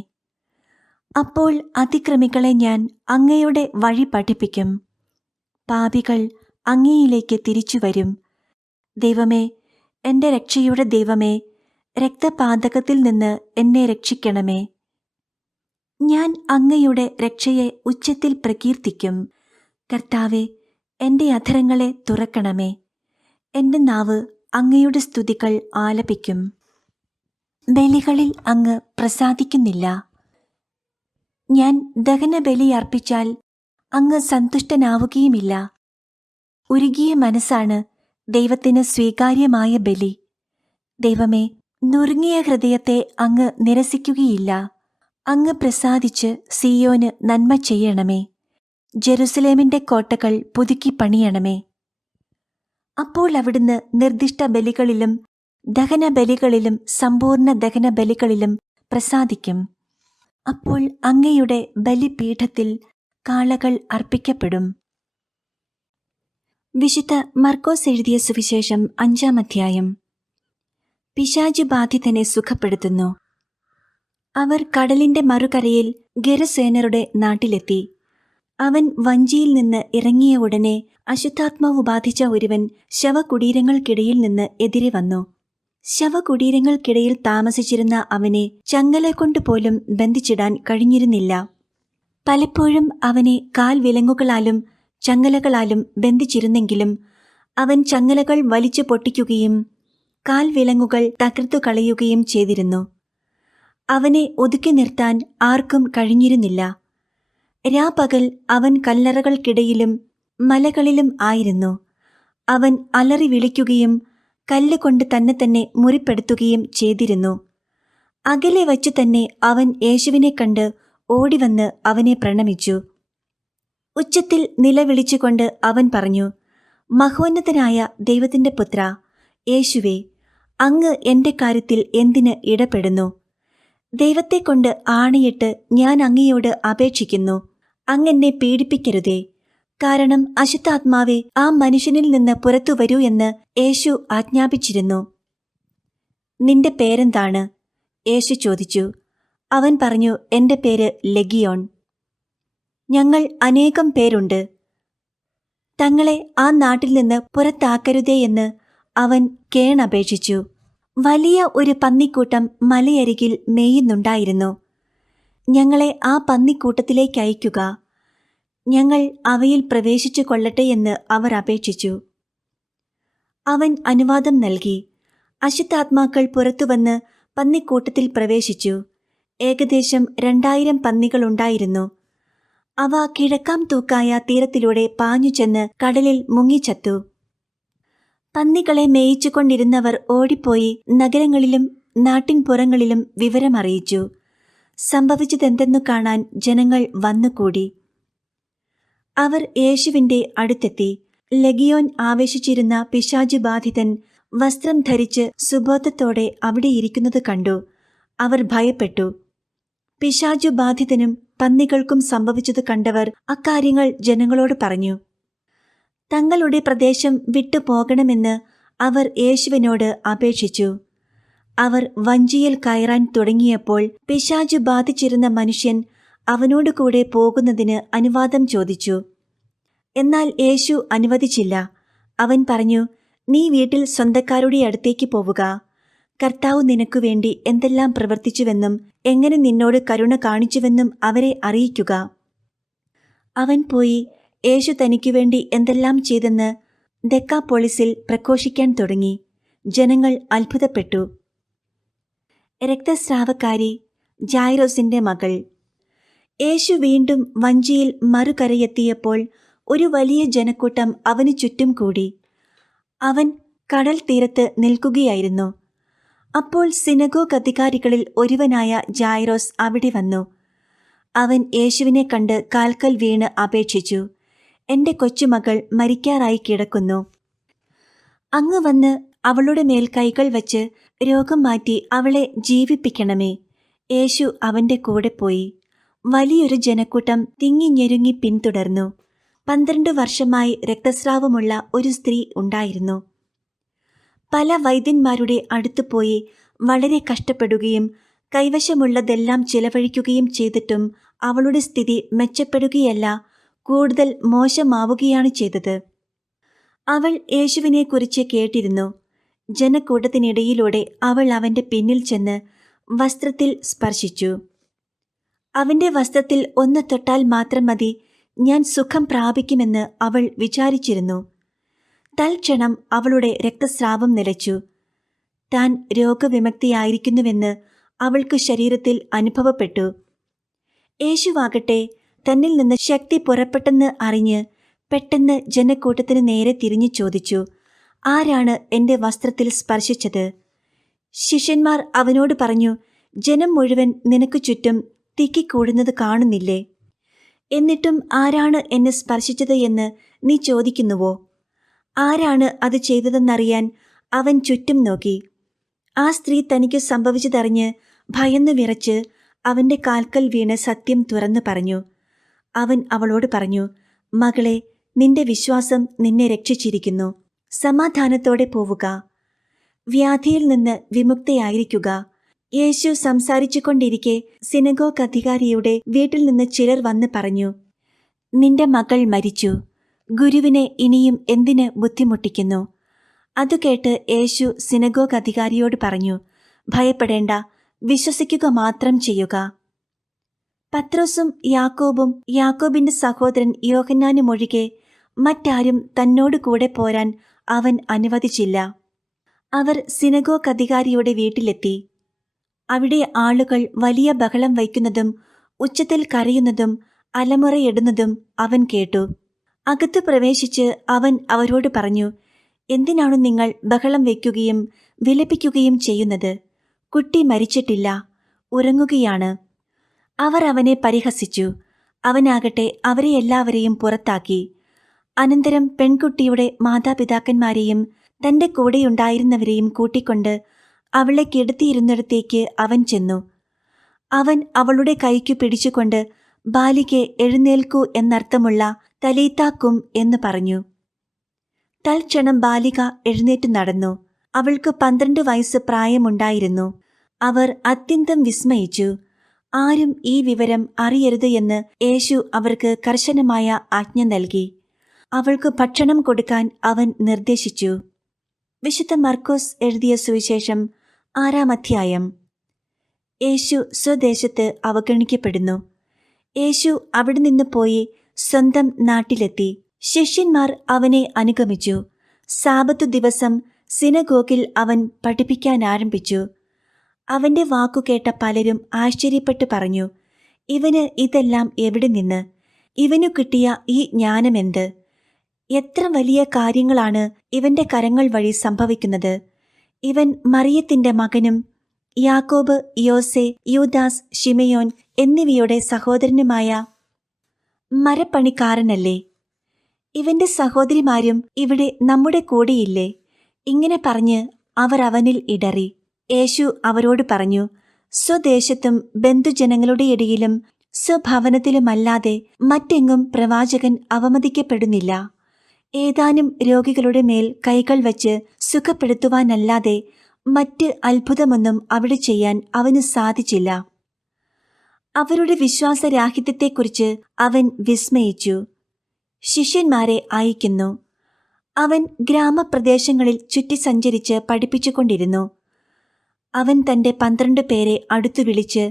അപ്പോൾ അതിക്രമികളെ ഞാൻ അങ്ങയുടെ വഴി പഠിപ്പിക്കും. പാപികൾ അങ്ങയിലേക്ക് തിരിച്ചുവരും. ദൈവമേ, എൻ്റെ രക്ഷയുടെ ദൈവമേ, രക്തപാതകത്തിൽ നിന്ന് എന്നെ രക്ഷിക്കണമേ. ഞാൻ അങ്ങയുടെ രക്ഷയെ ഉച്ചത്തിൽ പ്രകീർത്തിക്കും. കർത്താവെ, എൻ്റെ അധരങ്ങളെ തുറക്കണമേ. എൻ്റെ നാവ് അങ്ങയുടെ സ്തുതികൾ ആലപിക്കും. ബലികളിൽ അങ്ങ് പ്രസാദിക്കുന്നില്ല. ഞാൻ ദഹനബലി അർപ്പിച്ചാൽ അങ്ങ് സന്തുഷ്ടനാവുകയുമില്ല. ഉരുകിയ മനസ്സാണ് ദൈവത്തിന് സ്വീകാര്യമായ ബലി. ദൈവമേ, നുറുങ്ങിയ ഹൃദയത്തെ അങ്ങ് നിരസിക്കുകയില്ല. അങ്ങ് പ്രസാദിച്ച് സിയോന് നന്മ ചെയ്യണമേ. ജെറുസലേമിന്റെ കോട്ടകൾ പുതുക്കി പണിയണമേ. അപ്പോൾ അവിടുന്ന് നിർദ്ദിഷ്ട ബലികളിലും ദഹനബലികളിലും സമ്പൂർണ്ണ ദഹനബലികളിലും പ്രസാദിക്കും. അപ്പോൾ അങ്ങയുടെ ബലിപീഠത്തിൽ കാളകൾ അർപ്പിക്കപ്പെടും. വിശുദ്ധ മർക്കോസ് എഴുതിയ സുവിശേഷം 5-ാം അധ്യായം. പിശാച് ബാധിതനെ സുഖപ്പെടുത്തുന്നു. അവർ കടലിന്റെ മറുകരയിൽ ഗെരസേനരുടെ നാട്ടിലെത്തി. അവൻ വഞ്ചിയിൽ നിന്ന് ഇറങ്ങിയ ഉടനെ അശുദ്ധാത്മാവ് ബാധിച്ച ഒരുവൻ ശവകുടീരങ്ങൾക്കിടയിൽ നിന്ന് എതിരെ വന്നു. ശവകുടീരങ്ങൾക്കിടയിൽ താമസിച്ചിരുന്ന അവനെ ചങ്ങല കൊണ്ടുപോലും ബന്ധിച്ചിടാൻ കഴിഞ്ഞിരുന്നില്ല. പലപ്പോഴും അവനെ കാൽവിലങ്ങുകളാലും ചങ്ങലകളാലും ബന്ധിച്ചിരുന്നെങ്കിലും അവൻ ചങ്ങലകൾ വലിച്ചു പൊട്ടിക്കുകയും കാൽവിലങ്ങുകൾ തകർത്തു കളയുകയും ചെയ്തിരുന്നു. അവനെ ഒതുക്കി നിർത്താൻ ആർക്കും കഴിഞ്ഞിരുന്നില്ല. രാപകൽ അവൻ കല്ലറകൾക്കിടയിലും മലകളിലും ആയിരുന്നു. അവൻ അലറി വിളിക്കുകയും കല്ലുകൊണ്ട് തന്നെ മുറിപ്പെടുത്തുകയും ചെയ്തിരുന്നു. അകലെ വച്ചു തന്നെ അവൻ യേശുവിനെ കണ്ട് ഓടിവന്ന് അവനെ പ്രണമിച്ചു. ഉച്ചത്തിൽ നിലവിളിച്ചുകൊണ്ട് അവൻ പറഞ്ഞു, മഹോന്നതനായ ദൈവത്തിന്റെ പുത്ര യേശുവേ, അങ്ങ് എൻ്റെ കാര്യത്തിൽ എന്തിന് ഇടപെടുന്നു? ദൈവത്തെക്കൊണ്ട് ആണയിട്ട് ഞാൻ അങ്ങയോട് അപേക്ഷിക്കുന്നു, അങ്ങെന്നെ പീഡിപ്പിക്കരുതേ. കാരണം അശുദ്ധാത്മാവെ, ആ മനുഷ്യനിൽ നിന്ന് പുറത്തു വരൂ എന്ന് യേശു ആജ്ഞാപിച്ചിരുന്നു. നിന്റെ പേരെന്താണ്? യേശു ചോദിച്ചു. അവൻ പറഞ്ഞു, എൻ്റെ പേര് ലെഗിയോൺ. ഞങ്ങൾ അനേകം പേരുണ്ട്. തങ്ങളെ ആ നാട്ടിൽ നിന്ന് പുറത്താക്കരുതേ എന്ന് അവൻ കേണപേക്ഷിച്ചു. വലിയ ഒരു പന്നിക്കൂട്ടം മലയരികിൽ മേയുന്നുണ്ടായിരുന്നു. ഞങ്ങളെ ആ പന്നിക്കൂട്ടത്തിലേക്ക് അയക്കുക, ഞങ്ങൾ അവയിൽ പ്രവേശിച്ചു കൊള്ളട്ടെ എന്ന് അവർ അപേക്ഷിച്ചു. അവൻ അനുവാദം നൽകി. അശുദ്ധാത്മാക്കൾ പുറത്തുവന്ന് പന്നിക്കൂട്ടത്തിൽ പ്രവേശിച്ചു. ഏകദേശം 2000 പന്നികളുണ്ടായിരുന്നു. അവ കിഴക്കാം തൂക്കായ തീരത്തിലൂടെ പാഞ്ഞു ചെന്ന് കടലിൽ മുങ്ങിച്ചത്തു. പന്നികളെ മേയിച്ചുകൊണ്ടിരുന്നവർ ഓടിപ്പോയി നഗരങ്ങളിലും നാട്ടിൻപുറങ്ങളിലും വിവരമറിയിച്ചു. സംഭവിച്ചതെന്തെന്നു കാണാൻ ജനങ്ങൾ വന്നുകൂടി. അവർ യേശുവിന്റെ അടുത്തെത്തി. ലെഗിയോൻ ആവേശിച്ചിരുന്ന പിശാചു ബാധിതൻ വസ്ത്രം ധരിച്ച് സുബോധത്തോടെ അവിടെ ഇരിക്കുന്നത് കണ്ടു. അവർ ഭയപ്പെട്ടു. പിശാചു ബാധിതനും പന്നികൾക്കും സംഭവിച്ചത് കണ്ടവർ അക്കാര്യങ്ങൾ ജനങ്ങളോട് പറഞ്ഞു. തങ്ങളുടെ പ്രദേശം വിട്ടു പോകണമെന്ന് അവർ യേശുവിനോട് അപേക്ഷിച്ചു. അവർ വഞ്ചിയിൽ കയറാൻ തുടങ്ങിയപ്പോൾ പിശാചു ബാധിച്ചിരുന്ന മനുഷ്യൻ അവനോട് കൂടെ പോകുന്നതിന് അനുവാദം ചോദിച്ചു. എന്നാൽ യേശു അനുവദിച്ചില്ല. അവൻ പറഞ്ഞു, നീ വീട്ടിൽ സ്വന്തക്കാരുടെ അടുത്തേക്ക് പോവുക. കർത്താവ് നിനക്കു വേണ്ടി എന്തെല്ലാം പ്രവർത്തിച്ചുവെന്നും എങ്ങനെ നിന്നോട് കരുണ കാണിച്ചുവെന്നും അവരെ അറിയിക്കുക. അവൻ പോയി യേശു തനിക്കു വേണ്ടി എന്തെല്ലാം ചെയ്തെന്ന് ദെക്കാപ്പൊളിസിൽ പ്രഘോഷിക്കാൻ തുടങ്ങി. ജനങ്ങൾ അത്ഭുതപ്പെട്ടു. രക്തസ്രാവക്കാരി ജായിറോസിന്റെ മകൾ. യേശു വീണ്ടും വഞ്ചിയിൽ മറുകരയെത്തിയപ്പോൾ ഒരു വലിയ ജനക്കൂട്ടം അവന് ചുറ്റും കൂടി. അവൻ കടൽ തീരത്ത് നിൽക്കുകയായിരുന്നു. അപ്പോൾ സിനഗോഗ് അധികാരികളിൽ ഒരുവനായ ജായിറോസ് അവിടെ വന്നു. അവൻ യേശുവിനെ കണ്ട് കാൽക്കൽ വീണ് അപേക്ഷിച്ചു, "എന്റെ കൊച്ചുമകൾ മരിക്കാറായി കിടക്കുന്നു. അങ്ങ് വന്ന് അവളുടെ മേൽ കൈകൾ വച്ച് രോഗം മാറ്റി അവളെ ജീവിപ്പിക്കണമേ." യേശു അവന്റെ കൂടെ പോയി. വലിയൊരു ജനക്കൂട്ടം തിങ്ങിഞ്ഞെരുങ്ങി പിന്തുടർന്നു. 12 വർഷമായി രക്തസ്രാവമുള്ള ഒരു സ്ത്രീ ഉണ്ടായിരുന്നു. പല വൈദ്യന്മാരുടെ അടുത്തു പോയി വളരെ കഷ്ടപ്പെടുകയും കൈവശമുള്ളതെല്ലാം ചിലവഴിക്കുകയും ചെയ്തിട്ടും അവളുടെ സ്ഥിതി മെച്ചപ്പെടുകയല്ല, കൂടുതൽ മോശമാവുകയാണ് ചെയ്തത്. അവൾ യേശുവിനെക്കുറിച്ച് കേട്ടിരുന്നു. ജനക്കൂട്ടത്തിനിടയിലൂടെ അവൾ അവന്റെ പിന്നിൽ ചെന്ന് വസ്ത്രത്തിൽ സ്പർശിച്ചു. അവന്റെ വസ്ത്രത്തിൽ ഒന്ന് തൊട്ടാൽ മാത്രം മതി, ഞാൻ സുഖം പ്രാപിക്കുമെന്ന് അവൾ വിചാരിച്ചിരുന്നു. തൽക്ഷണം അവളുടെ രക്തസ്രാവം നിലച്ചു. താൻ രോഗവിമുക്തിയായിരിക്കുന്നുവെന്ന് അവൾക്ക് ശരീരത്തിൽ അനുഭവപ്പെട്ടു. യേശുവാകട്ടെ തന്നിൽ നിന്ന് ശക്തി പുറപ്പെട്ടെന്ന് അറിഞ്ഞ് പെട്ടെന്ന് ജനക്കൂട്ടത്തിന് നേരെ തിരിഞ്ഞു ചോദിച്ചു, "ആരാണ് എന്റെ വസ്ത്രത്തിൽ സ്പർശിച്ചത്?" ശിഷ്യന്മാർ അവനോട് പറഞ്ഞു, "ജനം മുഴുവൻ നിനക്ക് ചുറ്റും തിക്കിക്കൂടുന്നത് കാണുന്നില്ലേ? എന്നിട്ടും ആരാണ് എന്നെ സ്പർശിച്ചത് എന്ന് നീ ചോദിക്കുന്നുവോ?" ആരാണ് അത് ചെയ്തതെന്നറിയാൻ അവൻ ചുറ്റും നോക്കി. ആ സ്ത്രീ തനിക്ക് സംഭവിച്ചതറിഞ്ഞ് ഭയന്നു വിറച്ച് അവന്റെ കാൽക്കൽ വീണ് സത്യം തുറന്നു പറഞ്ഞു. അവൻ അവളോട് പറഞ്ഞു, "മകളെ, നിന്റെ വിശ്വാസം നിന്നെ രക്ഷിച്ചിരിക്കുന്നു. സമാധാനത്തോടെ പോവുക. വ്യാധിയിൽ നിന്ന് വിമുക്തയായിരിക്കുക." യേശു സംസാരിച്ചുകൊണ്ടിരിക്കെ സിനഗോഗ് അധികാരിയുടെ വീട്ടിൽ നിന്ന് ചിലർ വന്ന് പറഞ്ഞു, "നിന്റെ മകൾ മരിച്ചു. ഗുരുവിനെ ഇനിയും എന്തിന് ബുദ്ധിമുട്ടിക്കുന്നു?" അതുകേട്ട് യേശു സിനഗോഗ് അധികാരിയോട് പറഞ്ഞു, "ഭയപ്പെടേണ്ട, വിശ്വസിക്കുക മാത്രം ചെയ്യുക." പത്രോസും യാക്കോബും യാക്കോബിന്റെ സഹോദരൻ യോഹന്നാനും ഒഴികെ മറ്റാരും തന്നോട് കൂടെ പോരാൻ അവൻ അനുവദിച്ചില്ല. അവർ സിനഗോഗ് അധികാരിയുടെ വീട്ടിലെത്തി. അവിടെ ആളുകൾ വലിയ ബഹളം വയ്ക്കുന്നതും ഉച്ചത്തിൽ കരയുന്നതും അലമുറയിടുന്നതും അവൻ കേട്ടു. അകത്തു പ്രവേശിച്ച് അവൻ അവരോട് പറഞ്ഞു, "എന്തിനാണു നിങ്ങൾ ബഹളം വയ്ക്കുകയും വിലപിക്കുകയും ചെയ്യുന്നത്? കുട്ടി മരിച്ചിട്ടില്ല, ഉറങ്ങുകയാണ്." അവർ അവനെ പരിഹസിച്ചു. അവനാകട്ടെ അവരെ എല്ലാവരെയും പുറത്താക്കി. അനന്തരം പെൺകുട്ടിയുടെ മാതാപിതാക്കന്മാരെയും തന്റെ കൂടെയുണ്ടായിരുന്നവരെയും കൂട്ടിക്കൊണ്ട് അവളെ കിടത്തിയിരുന്നിടത്തേക്ക് അവൻ ചെന്നു. അവൻ അവളുടെ കൈക്കു പിടിച്ചുകൊണ്ട്, "ബാലികെ, എഴുന്നേൽക്കൂ" എന്നർത്ഥമുള്ള തലീത്താ കും എന്ന് പറഞ്ഞു. തൽക്ഷണം ബാലിക എഴുന്നേറ്റു നടന്നു. അവൾക്ക് 12 വയസ്സ് പ്രായമുണ്ടായിരുന്നു. അവർ അത്യന്തം വിസ്മയിച്ചു. ആരും ഈ വിവരം അറിയരുത് എന്ന് യേശു അവർക്ക് കർശനമായ ആജ്ഞ നൽകി. അവൾക്ക് ഭക്ഷണം കൊടുക്കാൻ അവൻ നിർദ്ദേശിച്ചു. വിശുദ്ധ മർക്കോസ് എഴുതിയ സുവിശേഷം 6-ാം അധ്യായം. യേശു സ്വദേശത്ത് അവഗണിക്കപ്പെടുന്നു. യേശു അവിടെ നിന്ന് പോയി സ്വന്തം നാട്ടിലെത്തി. ശിഷ്യന്മാർ അവനെ അനുഗമിച്ചു. സാബത്തു ദിവസം സിനഗോഗിൽ അവൻ പഠിപ്പിക്കാൻ ആരംഭിച്ചു. അവന്റെ വാക്കുകേട്ട പലരും ആശ്ചര്യപ്പെട്ടു പറഞ്ഞു, "ഇവന് ഇതെല്ലാം എവിടെ നിന്ന്? ഇവനു കിട്ടിയ ഈ ജ്ഞാനമെന്ത്? എത്ര വലിയ കാര്യങ്ങളാണ് ഇവന്റെ കരങ്ങൾ വഴി സംഭവിക്കുന്നത്! ഇവൻ മറിയത്തിന്റെ മകനും യാക്കോബ്, യോസെ, യൂദാസ്, ശിമയോൻ എന്നിവയുടെ സഹോദരനുമായ മരപ്പണിക്കാരനല്ലേ? ഇവന്റെ സഹോദരിമാരും ഇവിടെ നമ്മുടെ കൂടെയില്ലേ?" ഇങ്ങനെ പറഞ്ഞ് അവർ അവനിൽ ഇടറി. യേശു അവരോട് പറഞ്ഞു, "സ്വദേശത്തും ബന്ധുജനങ്ങളുടെ ഇടയിലും സ്വഭവനത്തിലുമല്ലാതെ മറ്റെങ്ങും പ്രവാചകൻ അവമതിക്കപ്പെടുന്നില്ല. ഏതാനും രോഗികളുടെ മേൽ കൈകൾ വച്ച് സുഖപ്പെടുത്തുവാനല്ലാതെ മറ്റ് അത്ഭുതമൊന്നും അവിടെ ചെയ്യാൻ അവന് സാധിച്ചില്ല." അവരുടെ വിശ്വാസരാഹിത്യത്തെക്കുറിച്ച് അവൻ വിസ്മയിച്ചു. ശിഷ്യന്മാരെ അയക്കുന്നു. അവൻ ഗ്രാമപ്രദേശങ്ങളിൽ ചുറ്റി സഞ്ചരിച്ച് പഠിപ്പിച്ചുകൊണ്ടിരുന്നു. അവൻ തന്റെ 12 പേരെ അടുത്തു വിളിച്ച്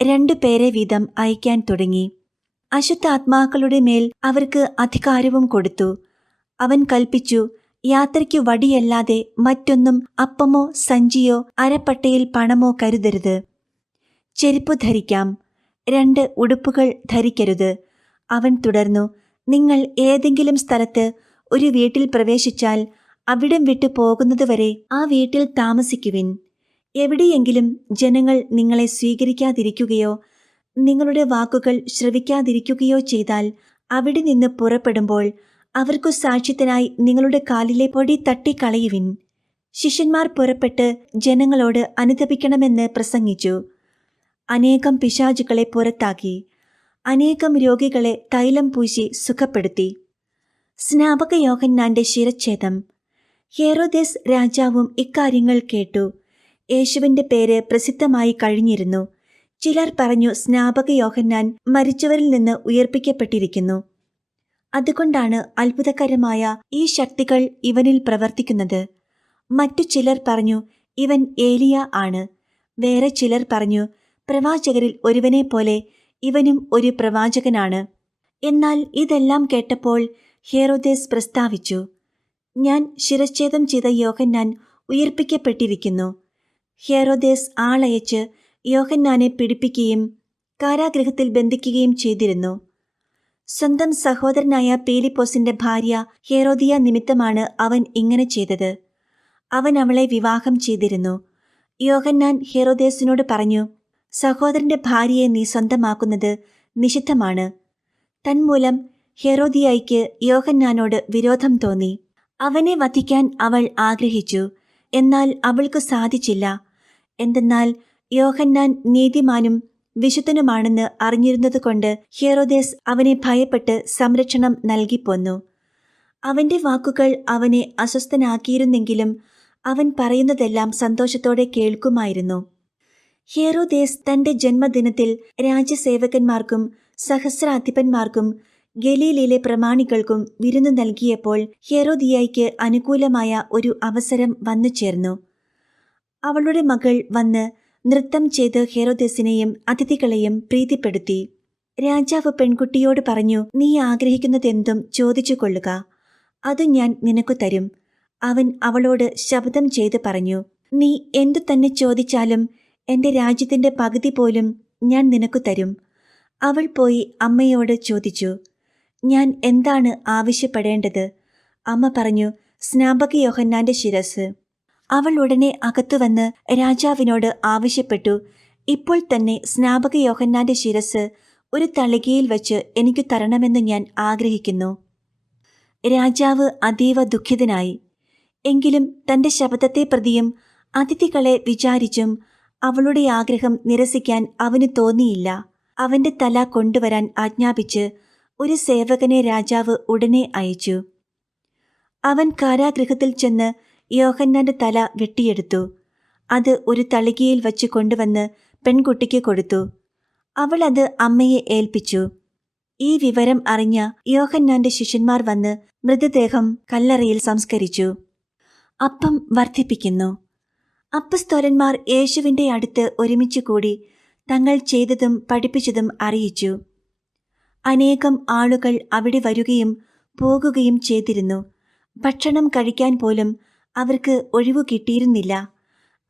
2 പേരെ വീതം അയക്കാൻ തുടങ്ങി. അശുദ്ധാത്മാക്കളുടെ മേൽ അവർക്ക് അധികാരവും കൊടുത്തു. അവൻ കൽപ്പിച്ചു, "യാത്രയ്ക്കു വടിയല്ലാതെ മറ്റൊന്നും, അപ്പമോ സഞ്ചിയോ അരപ്പട്ടയിൽ പണമോ കരുതരുത്. ചെരുപ്പു ധരിക്കാം, 2 ഉടുപ്പുകൾ ധരിക്കരുത്." അവൻ തുടർന്നു, "നിങ്ങൾ ഏതെങ്കിലും സ്ഥലത്ത് ഒരു വീട്ടിൽ പ്രവേശിച്ചാൽ അവിടം വിട്ടു പോകുന്നതുവരെ ആ വീട്ടിൽ താമസിക്കുവിൻ. എവിടെയെങ്കിലും ജനങ്ങൾ നിങ്ങളെ സ്വീകരിക്കാതിരിക്കുകയോ നിങ്ങളുടെ വാക്കുകൾ ശ്രവിക്കാതിരിക്കുകയോ ചെയ്താൽ അവിടെ നിന്ന് പുറപ്പെടുമ്പോൾ അവർക്കു സാക്ഷ്യത്തിനായി നിങ്ങളുടെ കാലിലെ പൊടി തട്ടിക്കളയുവിൻ. ശിഷ്യന്മാർ പുറപ്പെട്ട് ജനങ്ങളോട് അനുതപിക്കണമെന്ന് പ്രസംഗിച്ചു. അനേകം പിശാചുക്കളെ പുറത്താക്കി. അനേകം രോഗികളെ തൈലം പൂശി സുഖപ്പെടുത്തി. സ്നാപക യോഹന്നാന്റെ ശിരച്ഛേദം. ഹേറോദേസ് രാജാവും ഇക്കാര്യങ്ങൾ കേട്ടു. യേശുവിന്റെ പേര് പ്രസിദ്ധമായി കഴിഞ്ഞിരുന്നു. ചിലർ പറഞ്ഞു, സ്നാപക യോഹന്നാൻ മരിച്ചവരിൽ നിന്ന് ഉയർപ്പിക്കപ്പെട്ടിരിക്കുന്നു. അതുകൊണ്ടാണ് അത്ഭുതകരമായ ഈ ശക്തികൾ ഇവനിൽ പ്രവർത്തിക്കുന്നത്. മറ്റു ചിലർ പറഞ്ഞു, ഇവൻ ഏലിയ ആണ്. വേറെ ചിലർ പറഞ്ഞു, പ്രവാചകരിൽ ഒരുവനെ പോലെ ഇവനും ഒരു പ്രവാചകനാണ്. എന്നാൽ ഇതെല്ലാം കേട്ടപ്പോൾ ഹേറോദേസ് പ്രസ്താവിച്ചു, ഞാൻ ശിരച്ഛേദം ചെയ്ത യോഹന്നാൻ ഉയർപ്പിക്കപ്പെട്ടിരിക്കുന്നു. ഹേറോദേസ് ആളയച്ച് യോഹന്നാനെ പിടിപ്പിക്കുകയും കാരാഗൃഹത്തിൽ ബന്ധിക്കുകയും ചെയ്തിരുന്നു. സ്വന്തം സഹോദരനായ പീലിപ്പോസിന്റെ ഭാര്യ ഹേറോദിയ നിമിത്തമാണ് അവൻ ഇങ്ങനെ ചെയ്തത്. അവൻ അവളെ വിവാഹം ചെയ്തിരുന്നു. യോഹന്നാൻ ഹേറോദേസിനോട് പറഞ്ഞു, സഹോദരന്റെ ഭാര്യയെ നീ സ്വന്തമാക്കുന്നത് നിഷിദ്ധമാണ്. തന്മൂലം ഹെരോദിയായ്ക്ക് യോഹന്നാനോട് വിരോധം തോന്നി. അവനെ വധിക്കാൻ അവൾ ആഗ്രഹിച്ചു. എന്നാൽ അവൾക്ക് സാധിച്ചില്ല. എന്തെന്നാൽ യോഹന്നാൻ നീതിമാനും വിശുദ്ധനുമാണെന്ന് അറിഞ്ഞിരുന്നതുകൊണ്ട് ഹെരോദേസ് അവനെ ഭയപ്പെട്ട് സംരക്ഷണം നൽകിപ്പോന്നു. അവന്റെ വാക്കുകൾ അവനെ അസ്വസ്ഥനാക്കിയിരുന്നെങ്കിലും അവൻ പറയുന്നതെല്ലാം സന്തോഷത്തോടെ കേൾക്കുമായിരുന്നു. ഹെരോദേസ് തന്റെ ജന്മദിനത്തിൽ രാജ്യസേവകന്മാർക്കും സഹസ്രാധിപന്മാർക്കും ഗലീലയിലെ പ്രമാണികൾക്കും വിരുന്നു നൽകിയപ്പോൾ ഹെരോദിയായ്ക്ക് അനുകൂലമായ ഒരു അവസരം വന്നു ചേർന്നു. അവളുടെ മകൾ വന്ന് നൃത്തം ചെയ്ത് ഹെരോദേസിനെയും അതിഥികളെയും പ്രീതിപ്പെടുത്തി. രാജാവ് പെൺകുട്ടിയോട് പറഞ്ഞു, നീ ആഗ്രഹിക്കുന്നതെന്തും ചോദിച്ചു കൊള്ളുക, അത് ഞാൻ നിനക്കു തരും. അവൻ അവളോട് ശപഥം ചെയ്ത് പറഞ്ഞു, നീ എന്തു തന്നെ ചോദിച്ചാലും എന്റെ രാജ്യത്തിന്റെ പകുതി പോലും ഞാൻ നിനക്കു തരും. അവൾ പോയി അമ്മയോട് ചോദിച്ചു, ഞാൻ എന്താണ് ആവശ്യപ്പെടേണ്ടത്? അമ്മ പറഞ്ഞു, സ്നാപക യോഹന്നാന്റെ ശിരസ്. അവൾ ഉടനെ അകത്തുവന്ന് രാജാവിനോട് ആവശ്യപ്പെട്ടു, ഇപ്പോൾ തന്നെ സ്നാപക യോഹന്നാന്റെ ശിരസ് ഒരു തളികയിൽ വച്ച് എനിക്ക് തരണമെന്ന് ഞാൻ ആഗ്രഹിക്കുന്നു. രാജാവ് അതീവ ദുഃഖിതനായി. എങ്കിലും തന്റെ ശപഥത്തെ പ്രതിയും അതിഥികളെ വിചാരിച്ചും അവളുടെ ആഗ്രഹം നിരസിക്കാൻ അവന് തോന്നിയില്ല. അവന്റെ തല കൊണ്ടുവരാൻ ആജ്ഞാപിച്ച് ഒരു സേവകനെ രാജാവ് ഉടനെ അയച്ചു. അവൻ കാരാഗൃഹത്തിൽ ചെന്ന് യോഹന്നാന്റെ തല വെട്ടിയെടുത്തു. അത് ഒരു തളികയിൽ വച്ച് കൊണ്ടുവന്ന് പെൺകുട്ടിക്ക് കൊടുത്തു. അവൾ അത് അമ്മയെ ഏൽപ്പിച്ചു. ഈ വിവരം അറിഞ്ഞ യോഹന്നാന്റെ ശിഷ്യന്മാർ വന്ന് മൃതദേഹം കല്ലറയിൽ സംസ്കരിച്ചു. അപ്പം വർദ്ധിപ്പിക്കുന്നു. അപ്പസ്തോലന്മാർ യേശുവിന്റെ അടുത്ത് ഒരുമിച്ചു കൂടി തങ്ങൾ ചെയ്തതും പഠിപ്പിച്ചതും അറിയിച്ചു. അനേകം ആളുകൾ അവിടെ വരികയും പോകുകയും ചെയ്തിരുന്നു. ഭക്ഷണം കഴിക്കാൻ പോലും അവർക്ക് ഒഴിവു കിട്ടിയിരുന്നില്ല.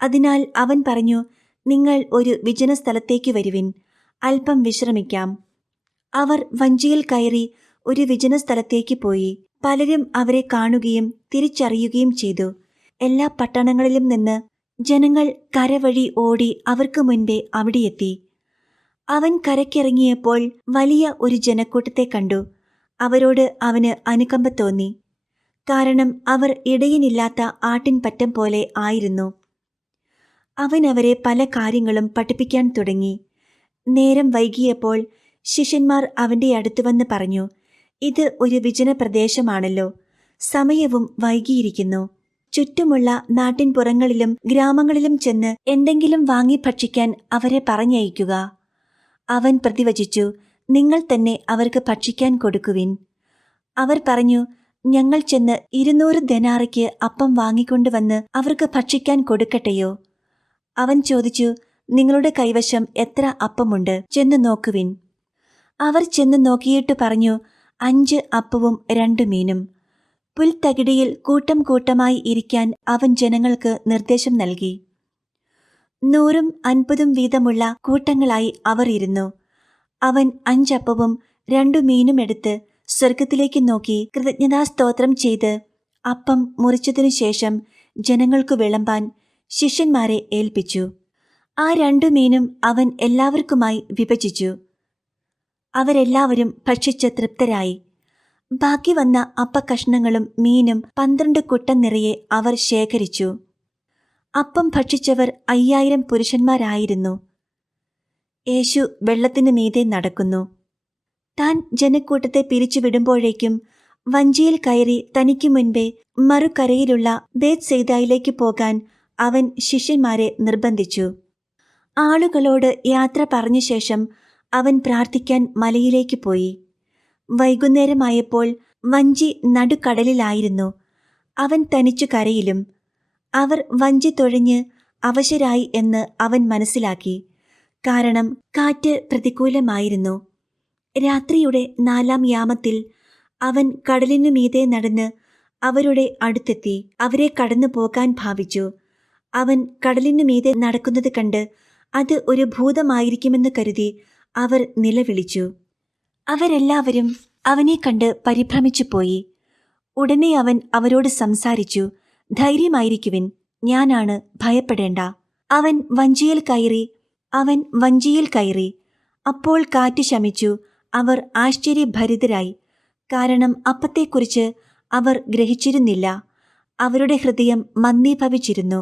അതിനാൽ അവൻ പറഞ്ഞു, നിങ്ങൾ ഒരു വിജന സ്ഥലത്തേക്ക് വരുവിൻ, അല്പം വിശ്രമിക്കാം. അവർ വഞ്ചിയിൽ കയറി ഒരു വിജന സ്ഥലത്തേക്ക് പോയി. പലരും അവരെ കാണുകയും തിരിച്ചറിയുകയും ചെയ്തു. എല്ലാ പട്ടണങ്ങളിലും നിന്ന് ജനങ്ങൾ കരവഴി ഓടി അവർക്ക് മുൻപേ അവിടെയെത്തി. അവൻ കരയ്ക്കിറങ്ങിയപ്പോൾ വലിയ ഒരു ജനക്കൂട്ടത്തെ കണ്ടു. അവരോട് അവന് അനുകമ്പ തോന്നി. കാരണം അവർ ഇടയനില്ലാത്ത ആട്ടിൻപറ്റം പോലെ ആയിരുന്നു. അവൻ അവരെ പല കാര്യങ്ങളും പഠിപ്പിക്കാൻ തുടങ്ങി. നേരം വൈകിയപ്പോൾ ശിഷ്യന്മാർ അവന്റെ അടുത്തുവന്ന് പറഞ്ഞു, ഇത് ഒരു വിജന പ്രദേശമാണല്ലോ, സമയവും വൈകിയിരിക്കുന്നു. ചുറ്റുമുള്ള നാട്ടിൻപുറങ്ങളിലും ഗ്രാമങ്ങളിലും ചെന്ന് എന്തെങ്കിലും വാങ്ങി ഭക്ഷിക്കാൻ അവരെ പറഞ്ഞയക്കുക. അവൻ പ്രതിവചിച്ചു, നിങ്ങൾ തന്നെ അവർക്ക് ഭക്ഷിക്കാൻ കൊടുക്കുവിൻ. അവർ പറഞ്ഞു, ഞങ്ങൾ ചെന്ന് 200 ദെനാറിക്ക് അപ്പം വാങ്ങിക്കൊണ്ടുവന്ന് അവർക്ക് ഭക്ഷിക്കാൻ കൊടുക്കട്ടെയോ? അവൻ ചോദിച്ചു, നിങ്ങളുടെ കൈവശം എത്ര അപ്പമുണ്ട്? ചെന്ന് നോക്കുവിൻ. അവർ ചെന്ന് നോക്കിയിട്ട് പറഞ്ഞു, 5 അപ്പവും 2 മീനും. പുൽത്തകിടിയിൽ കൂട്ടം കൂട്ടമായി ഇരിക്കാൻ അവൻ ജനങ്ങൾക്ക് നിർദ്ദേശം നൽകി. 100ഉം 50ഉം വീതമുള്ള കൂട്ടങ്ങളായി അവർ ഇരുന്നു. അവൻ 5 അപ്പവും 2 മീനും എടുത്ത് സ്വർഗത്തിലേക്ക് നോക്കി കൃതജ്ഞതാസ്തോത്രം ചെയ്ത് അപ്പം മുറിച്ചതിനു ശേഷം ജനങ്ങൾക്കു വിളമ്പാൻ ശിഷ്യന്മാരെ ഏൽപ്പിച്ചു. ആ 2 മീനും അവൻ എല്ലാവർക്കുമായി വിഭജിച്ചു. അവരെല്ലാവരും ഭക്ഷിച്ച് തൃപ്തരായി. ബാക്കി വന്ന അപ്പക്കഷ്ണങ്ങളും മീനും 12 കുട്ടം നിറയെ അവർ ശേഖരിച്ചു. അപ്പം ഭക്ഷിച്ചവർ 5000 പുരുഷന്മാരായിരുന്നു. യേശു വെള്ളത്തിനു മീതെ നടക്കുന്നു. താൻ ജനക്കൂട്ടത്തെ പിരിച്ചുവിടുമ്പോഴേക്കും വഞ്ചിയിൽ കയറി തനിക്ക് മുൻപേ മറുകരയിലുള്ള ബേത്സെയ്ദയിലേക്ക് പോകാൻ അവൻ ശിഷ്യന്മാരെ നിർബന്ധിച്ചു. ആളുകളോട് യാത്ര പറഞ്ഞ ശേഷം അവൻ പ്രാർത്ഥിക്കാൻ മലയിലേക്ക് പോയി. വൈകുന്നേരമായപ്പോൾ വഞ്ചി നടുക്കടലിലായിരുന്നു. അവൻ തനിച്ചു കരയിലും. അവർ വഞ്ചി തുഴഞ്ഞ് അവശരായി എന്ന് അവൻ മനസ്സിലാക്കി. കാരണം കാറ്റ് പ്രതികൂലമായിരുന്നു. രാത്രിയുടെ 4-ാം യാമത്തിൽ അവൻ കടലിനു മീതെ നടന്ന് അവരുടെ അടുത്തെത്തി അവരെ കടന്നു പോകാൻ ഭാവിച്ചു. അവൻ കടലിനു മീതെ നടക്കുന്നത് കണ്ട് അത് ഒരു ഭൂതമായിരിക്കുമെന്ന് കരുതി അവർ നിലവിളിച്ചു. അവരെല്ലാവരും അവനെ കണ്ട് പരിഭ്രമിച്ചു പോയി. ഉടനെ അവൻ അവരോട് സംസാരിച്ചു. ധൈര്യമായിരിക്കുവിൻ, ഞാനാണ്, ഭയപ്പെടേണ്ട. അവൻ വഞ്ചിയിൽ കയറി. അപ്പോൾ കാറ്റ് ശമിച്ചു. അവർ ആശ്ചര്യഭരിതരായി. കാരണം അപ്പത്തെക്കുറിച്ച് അവർ ഗ്രഹിച്ചിരുന്നില്ല. അവരുടെ ഹൃദയം മന്ദീഭവിച്ചിരുന്നു.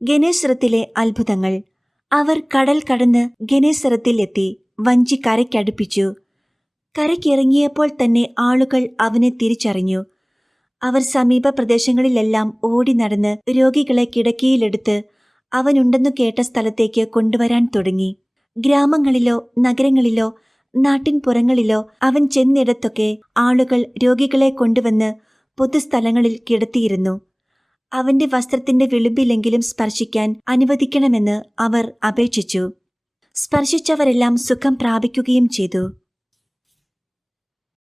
ഗെനേസറത്തിലെ അത്ഭുതങ്ങൾ. അവർ കടൽ കടന്ന് ഗെനേസറത്തിൽ എത്തി. വഞ്ചി കരയ്ക്കടുപ്പിച്ചു. കരയ്ക്കിറങ്ങിയപ്പോൾ തന്നെ ആളുകൾ അവനെ തിരിച്ചറിഞ്ഞു. അവർ സമീപ പ്രദേശങ്ങളിലെല്ലാം ഓടി നടന്ന് രോഗികളെ കിടക്കയിലെടുത്ത് അവനുണ്ടെന്നു കേട്ട സ്ഥലത്തേക്ക് കൊണ്ടുവരാൻ തുടങ്ങി. ഗ്രാമങ്ങളിലോ നഗരങ്ങളിലോ നാട്ടിൻപുറങ്ങളിലോ അവൻ ചെന്നിടത്തൊക്കെ ആളുകൾ രോഗികളെ കൊണ്ടുവന്ന് പൊതുസ്ഥലങ്ങളിൽ കിടത്തിയിരുന്നു. അവന്റെ വസ്ത്രത്തിന്റെ വിളിമ്പിലെങ്കിലും സ്പർശിക്കാൻ അനുവദിക്കണമെന്ന് അവർ അപേക്ഷിച്ചു. സ്പർശിച്ചവരെല്ലാം സുഖം പ്രാപിക്കുകയും ചെയ്തു.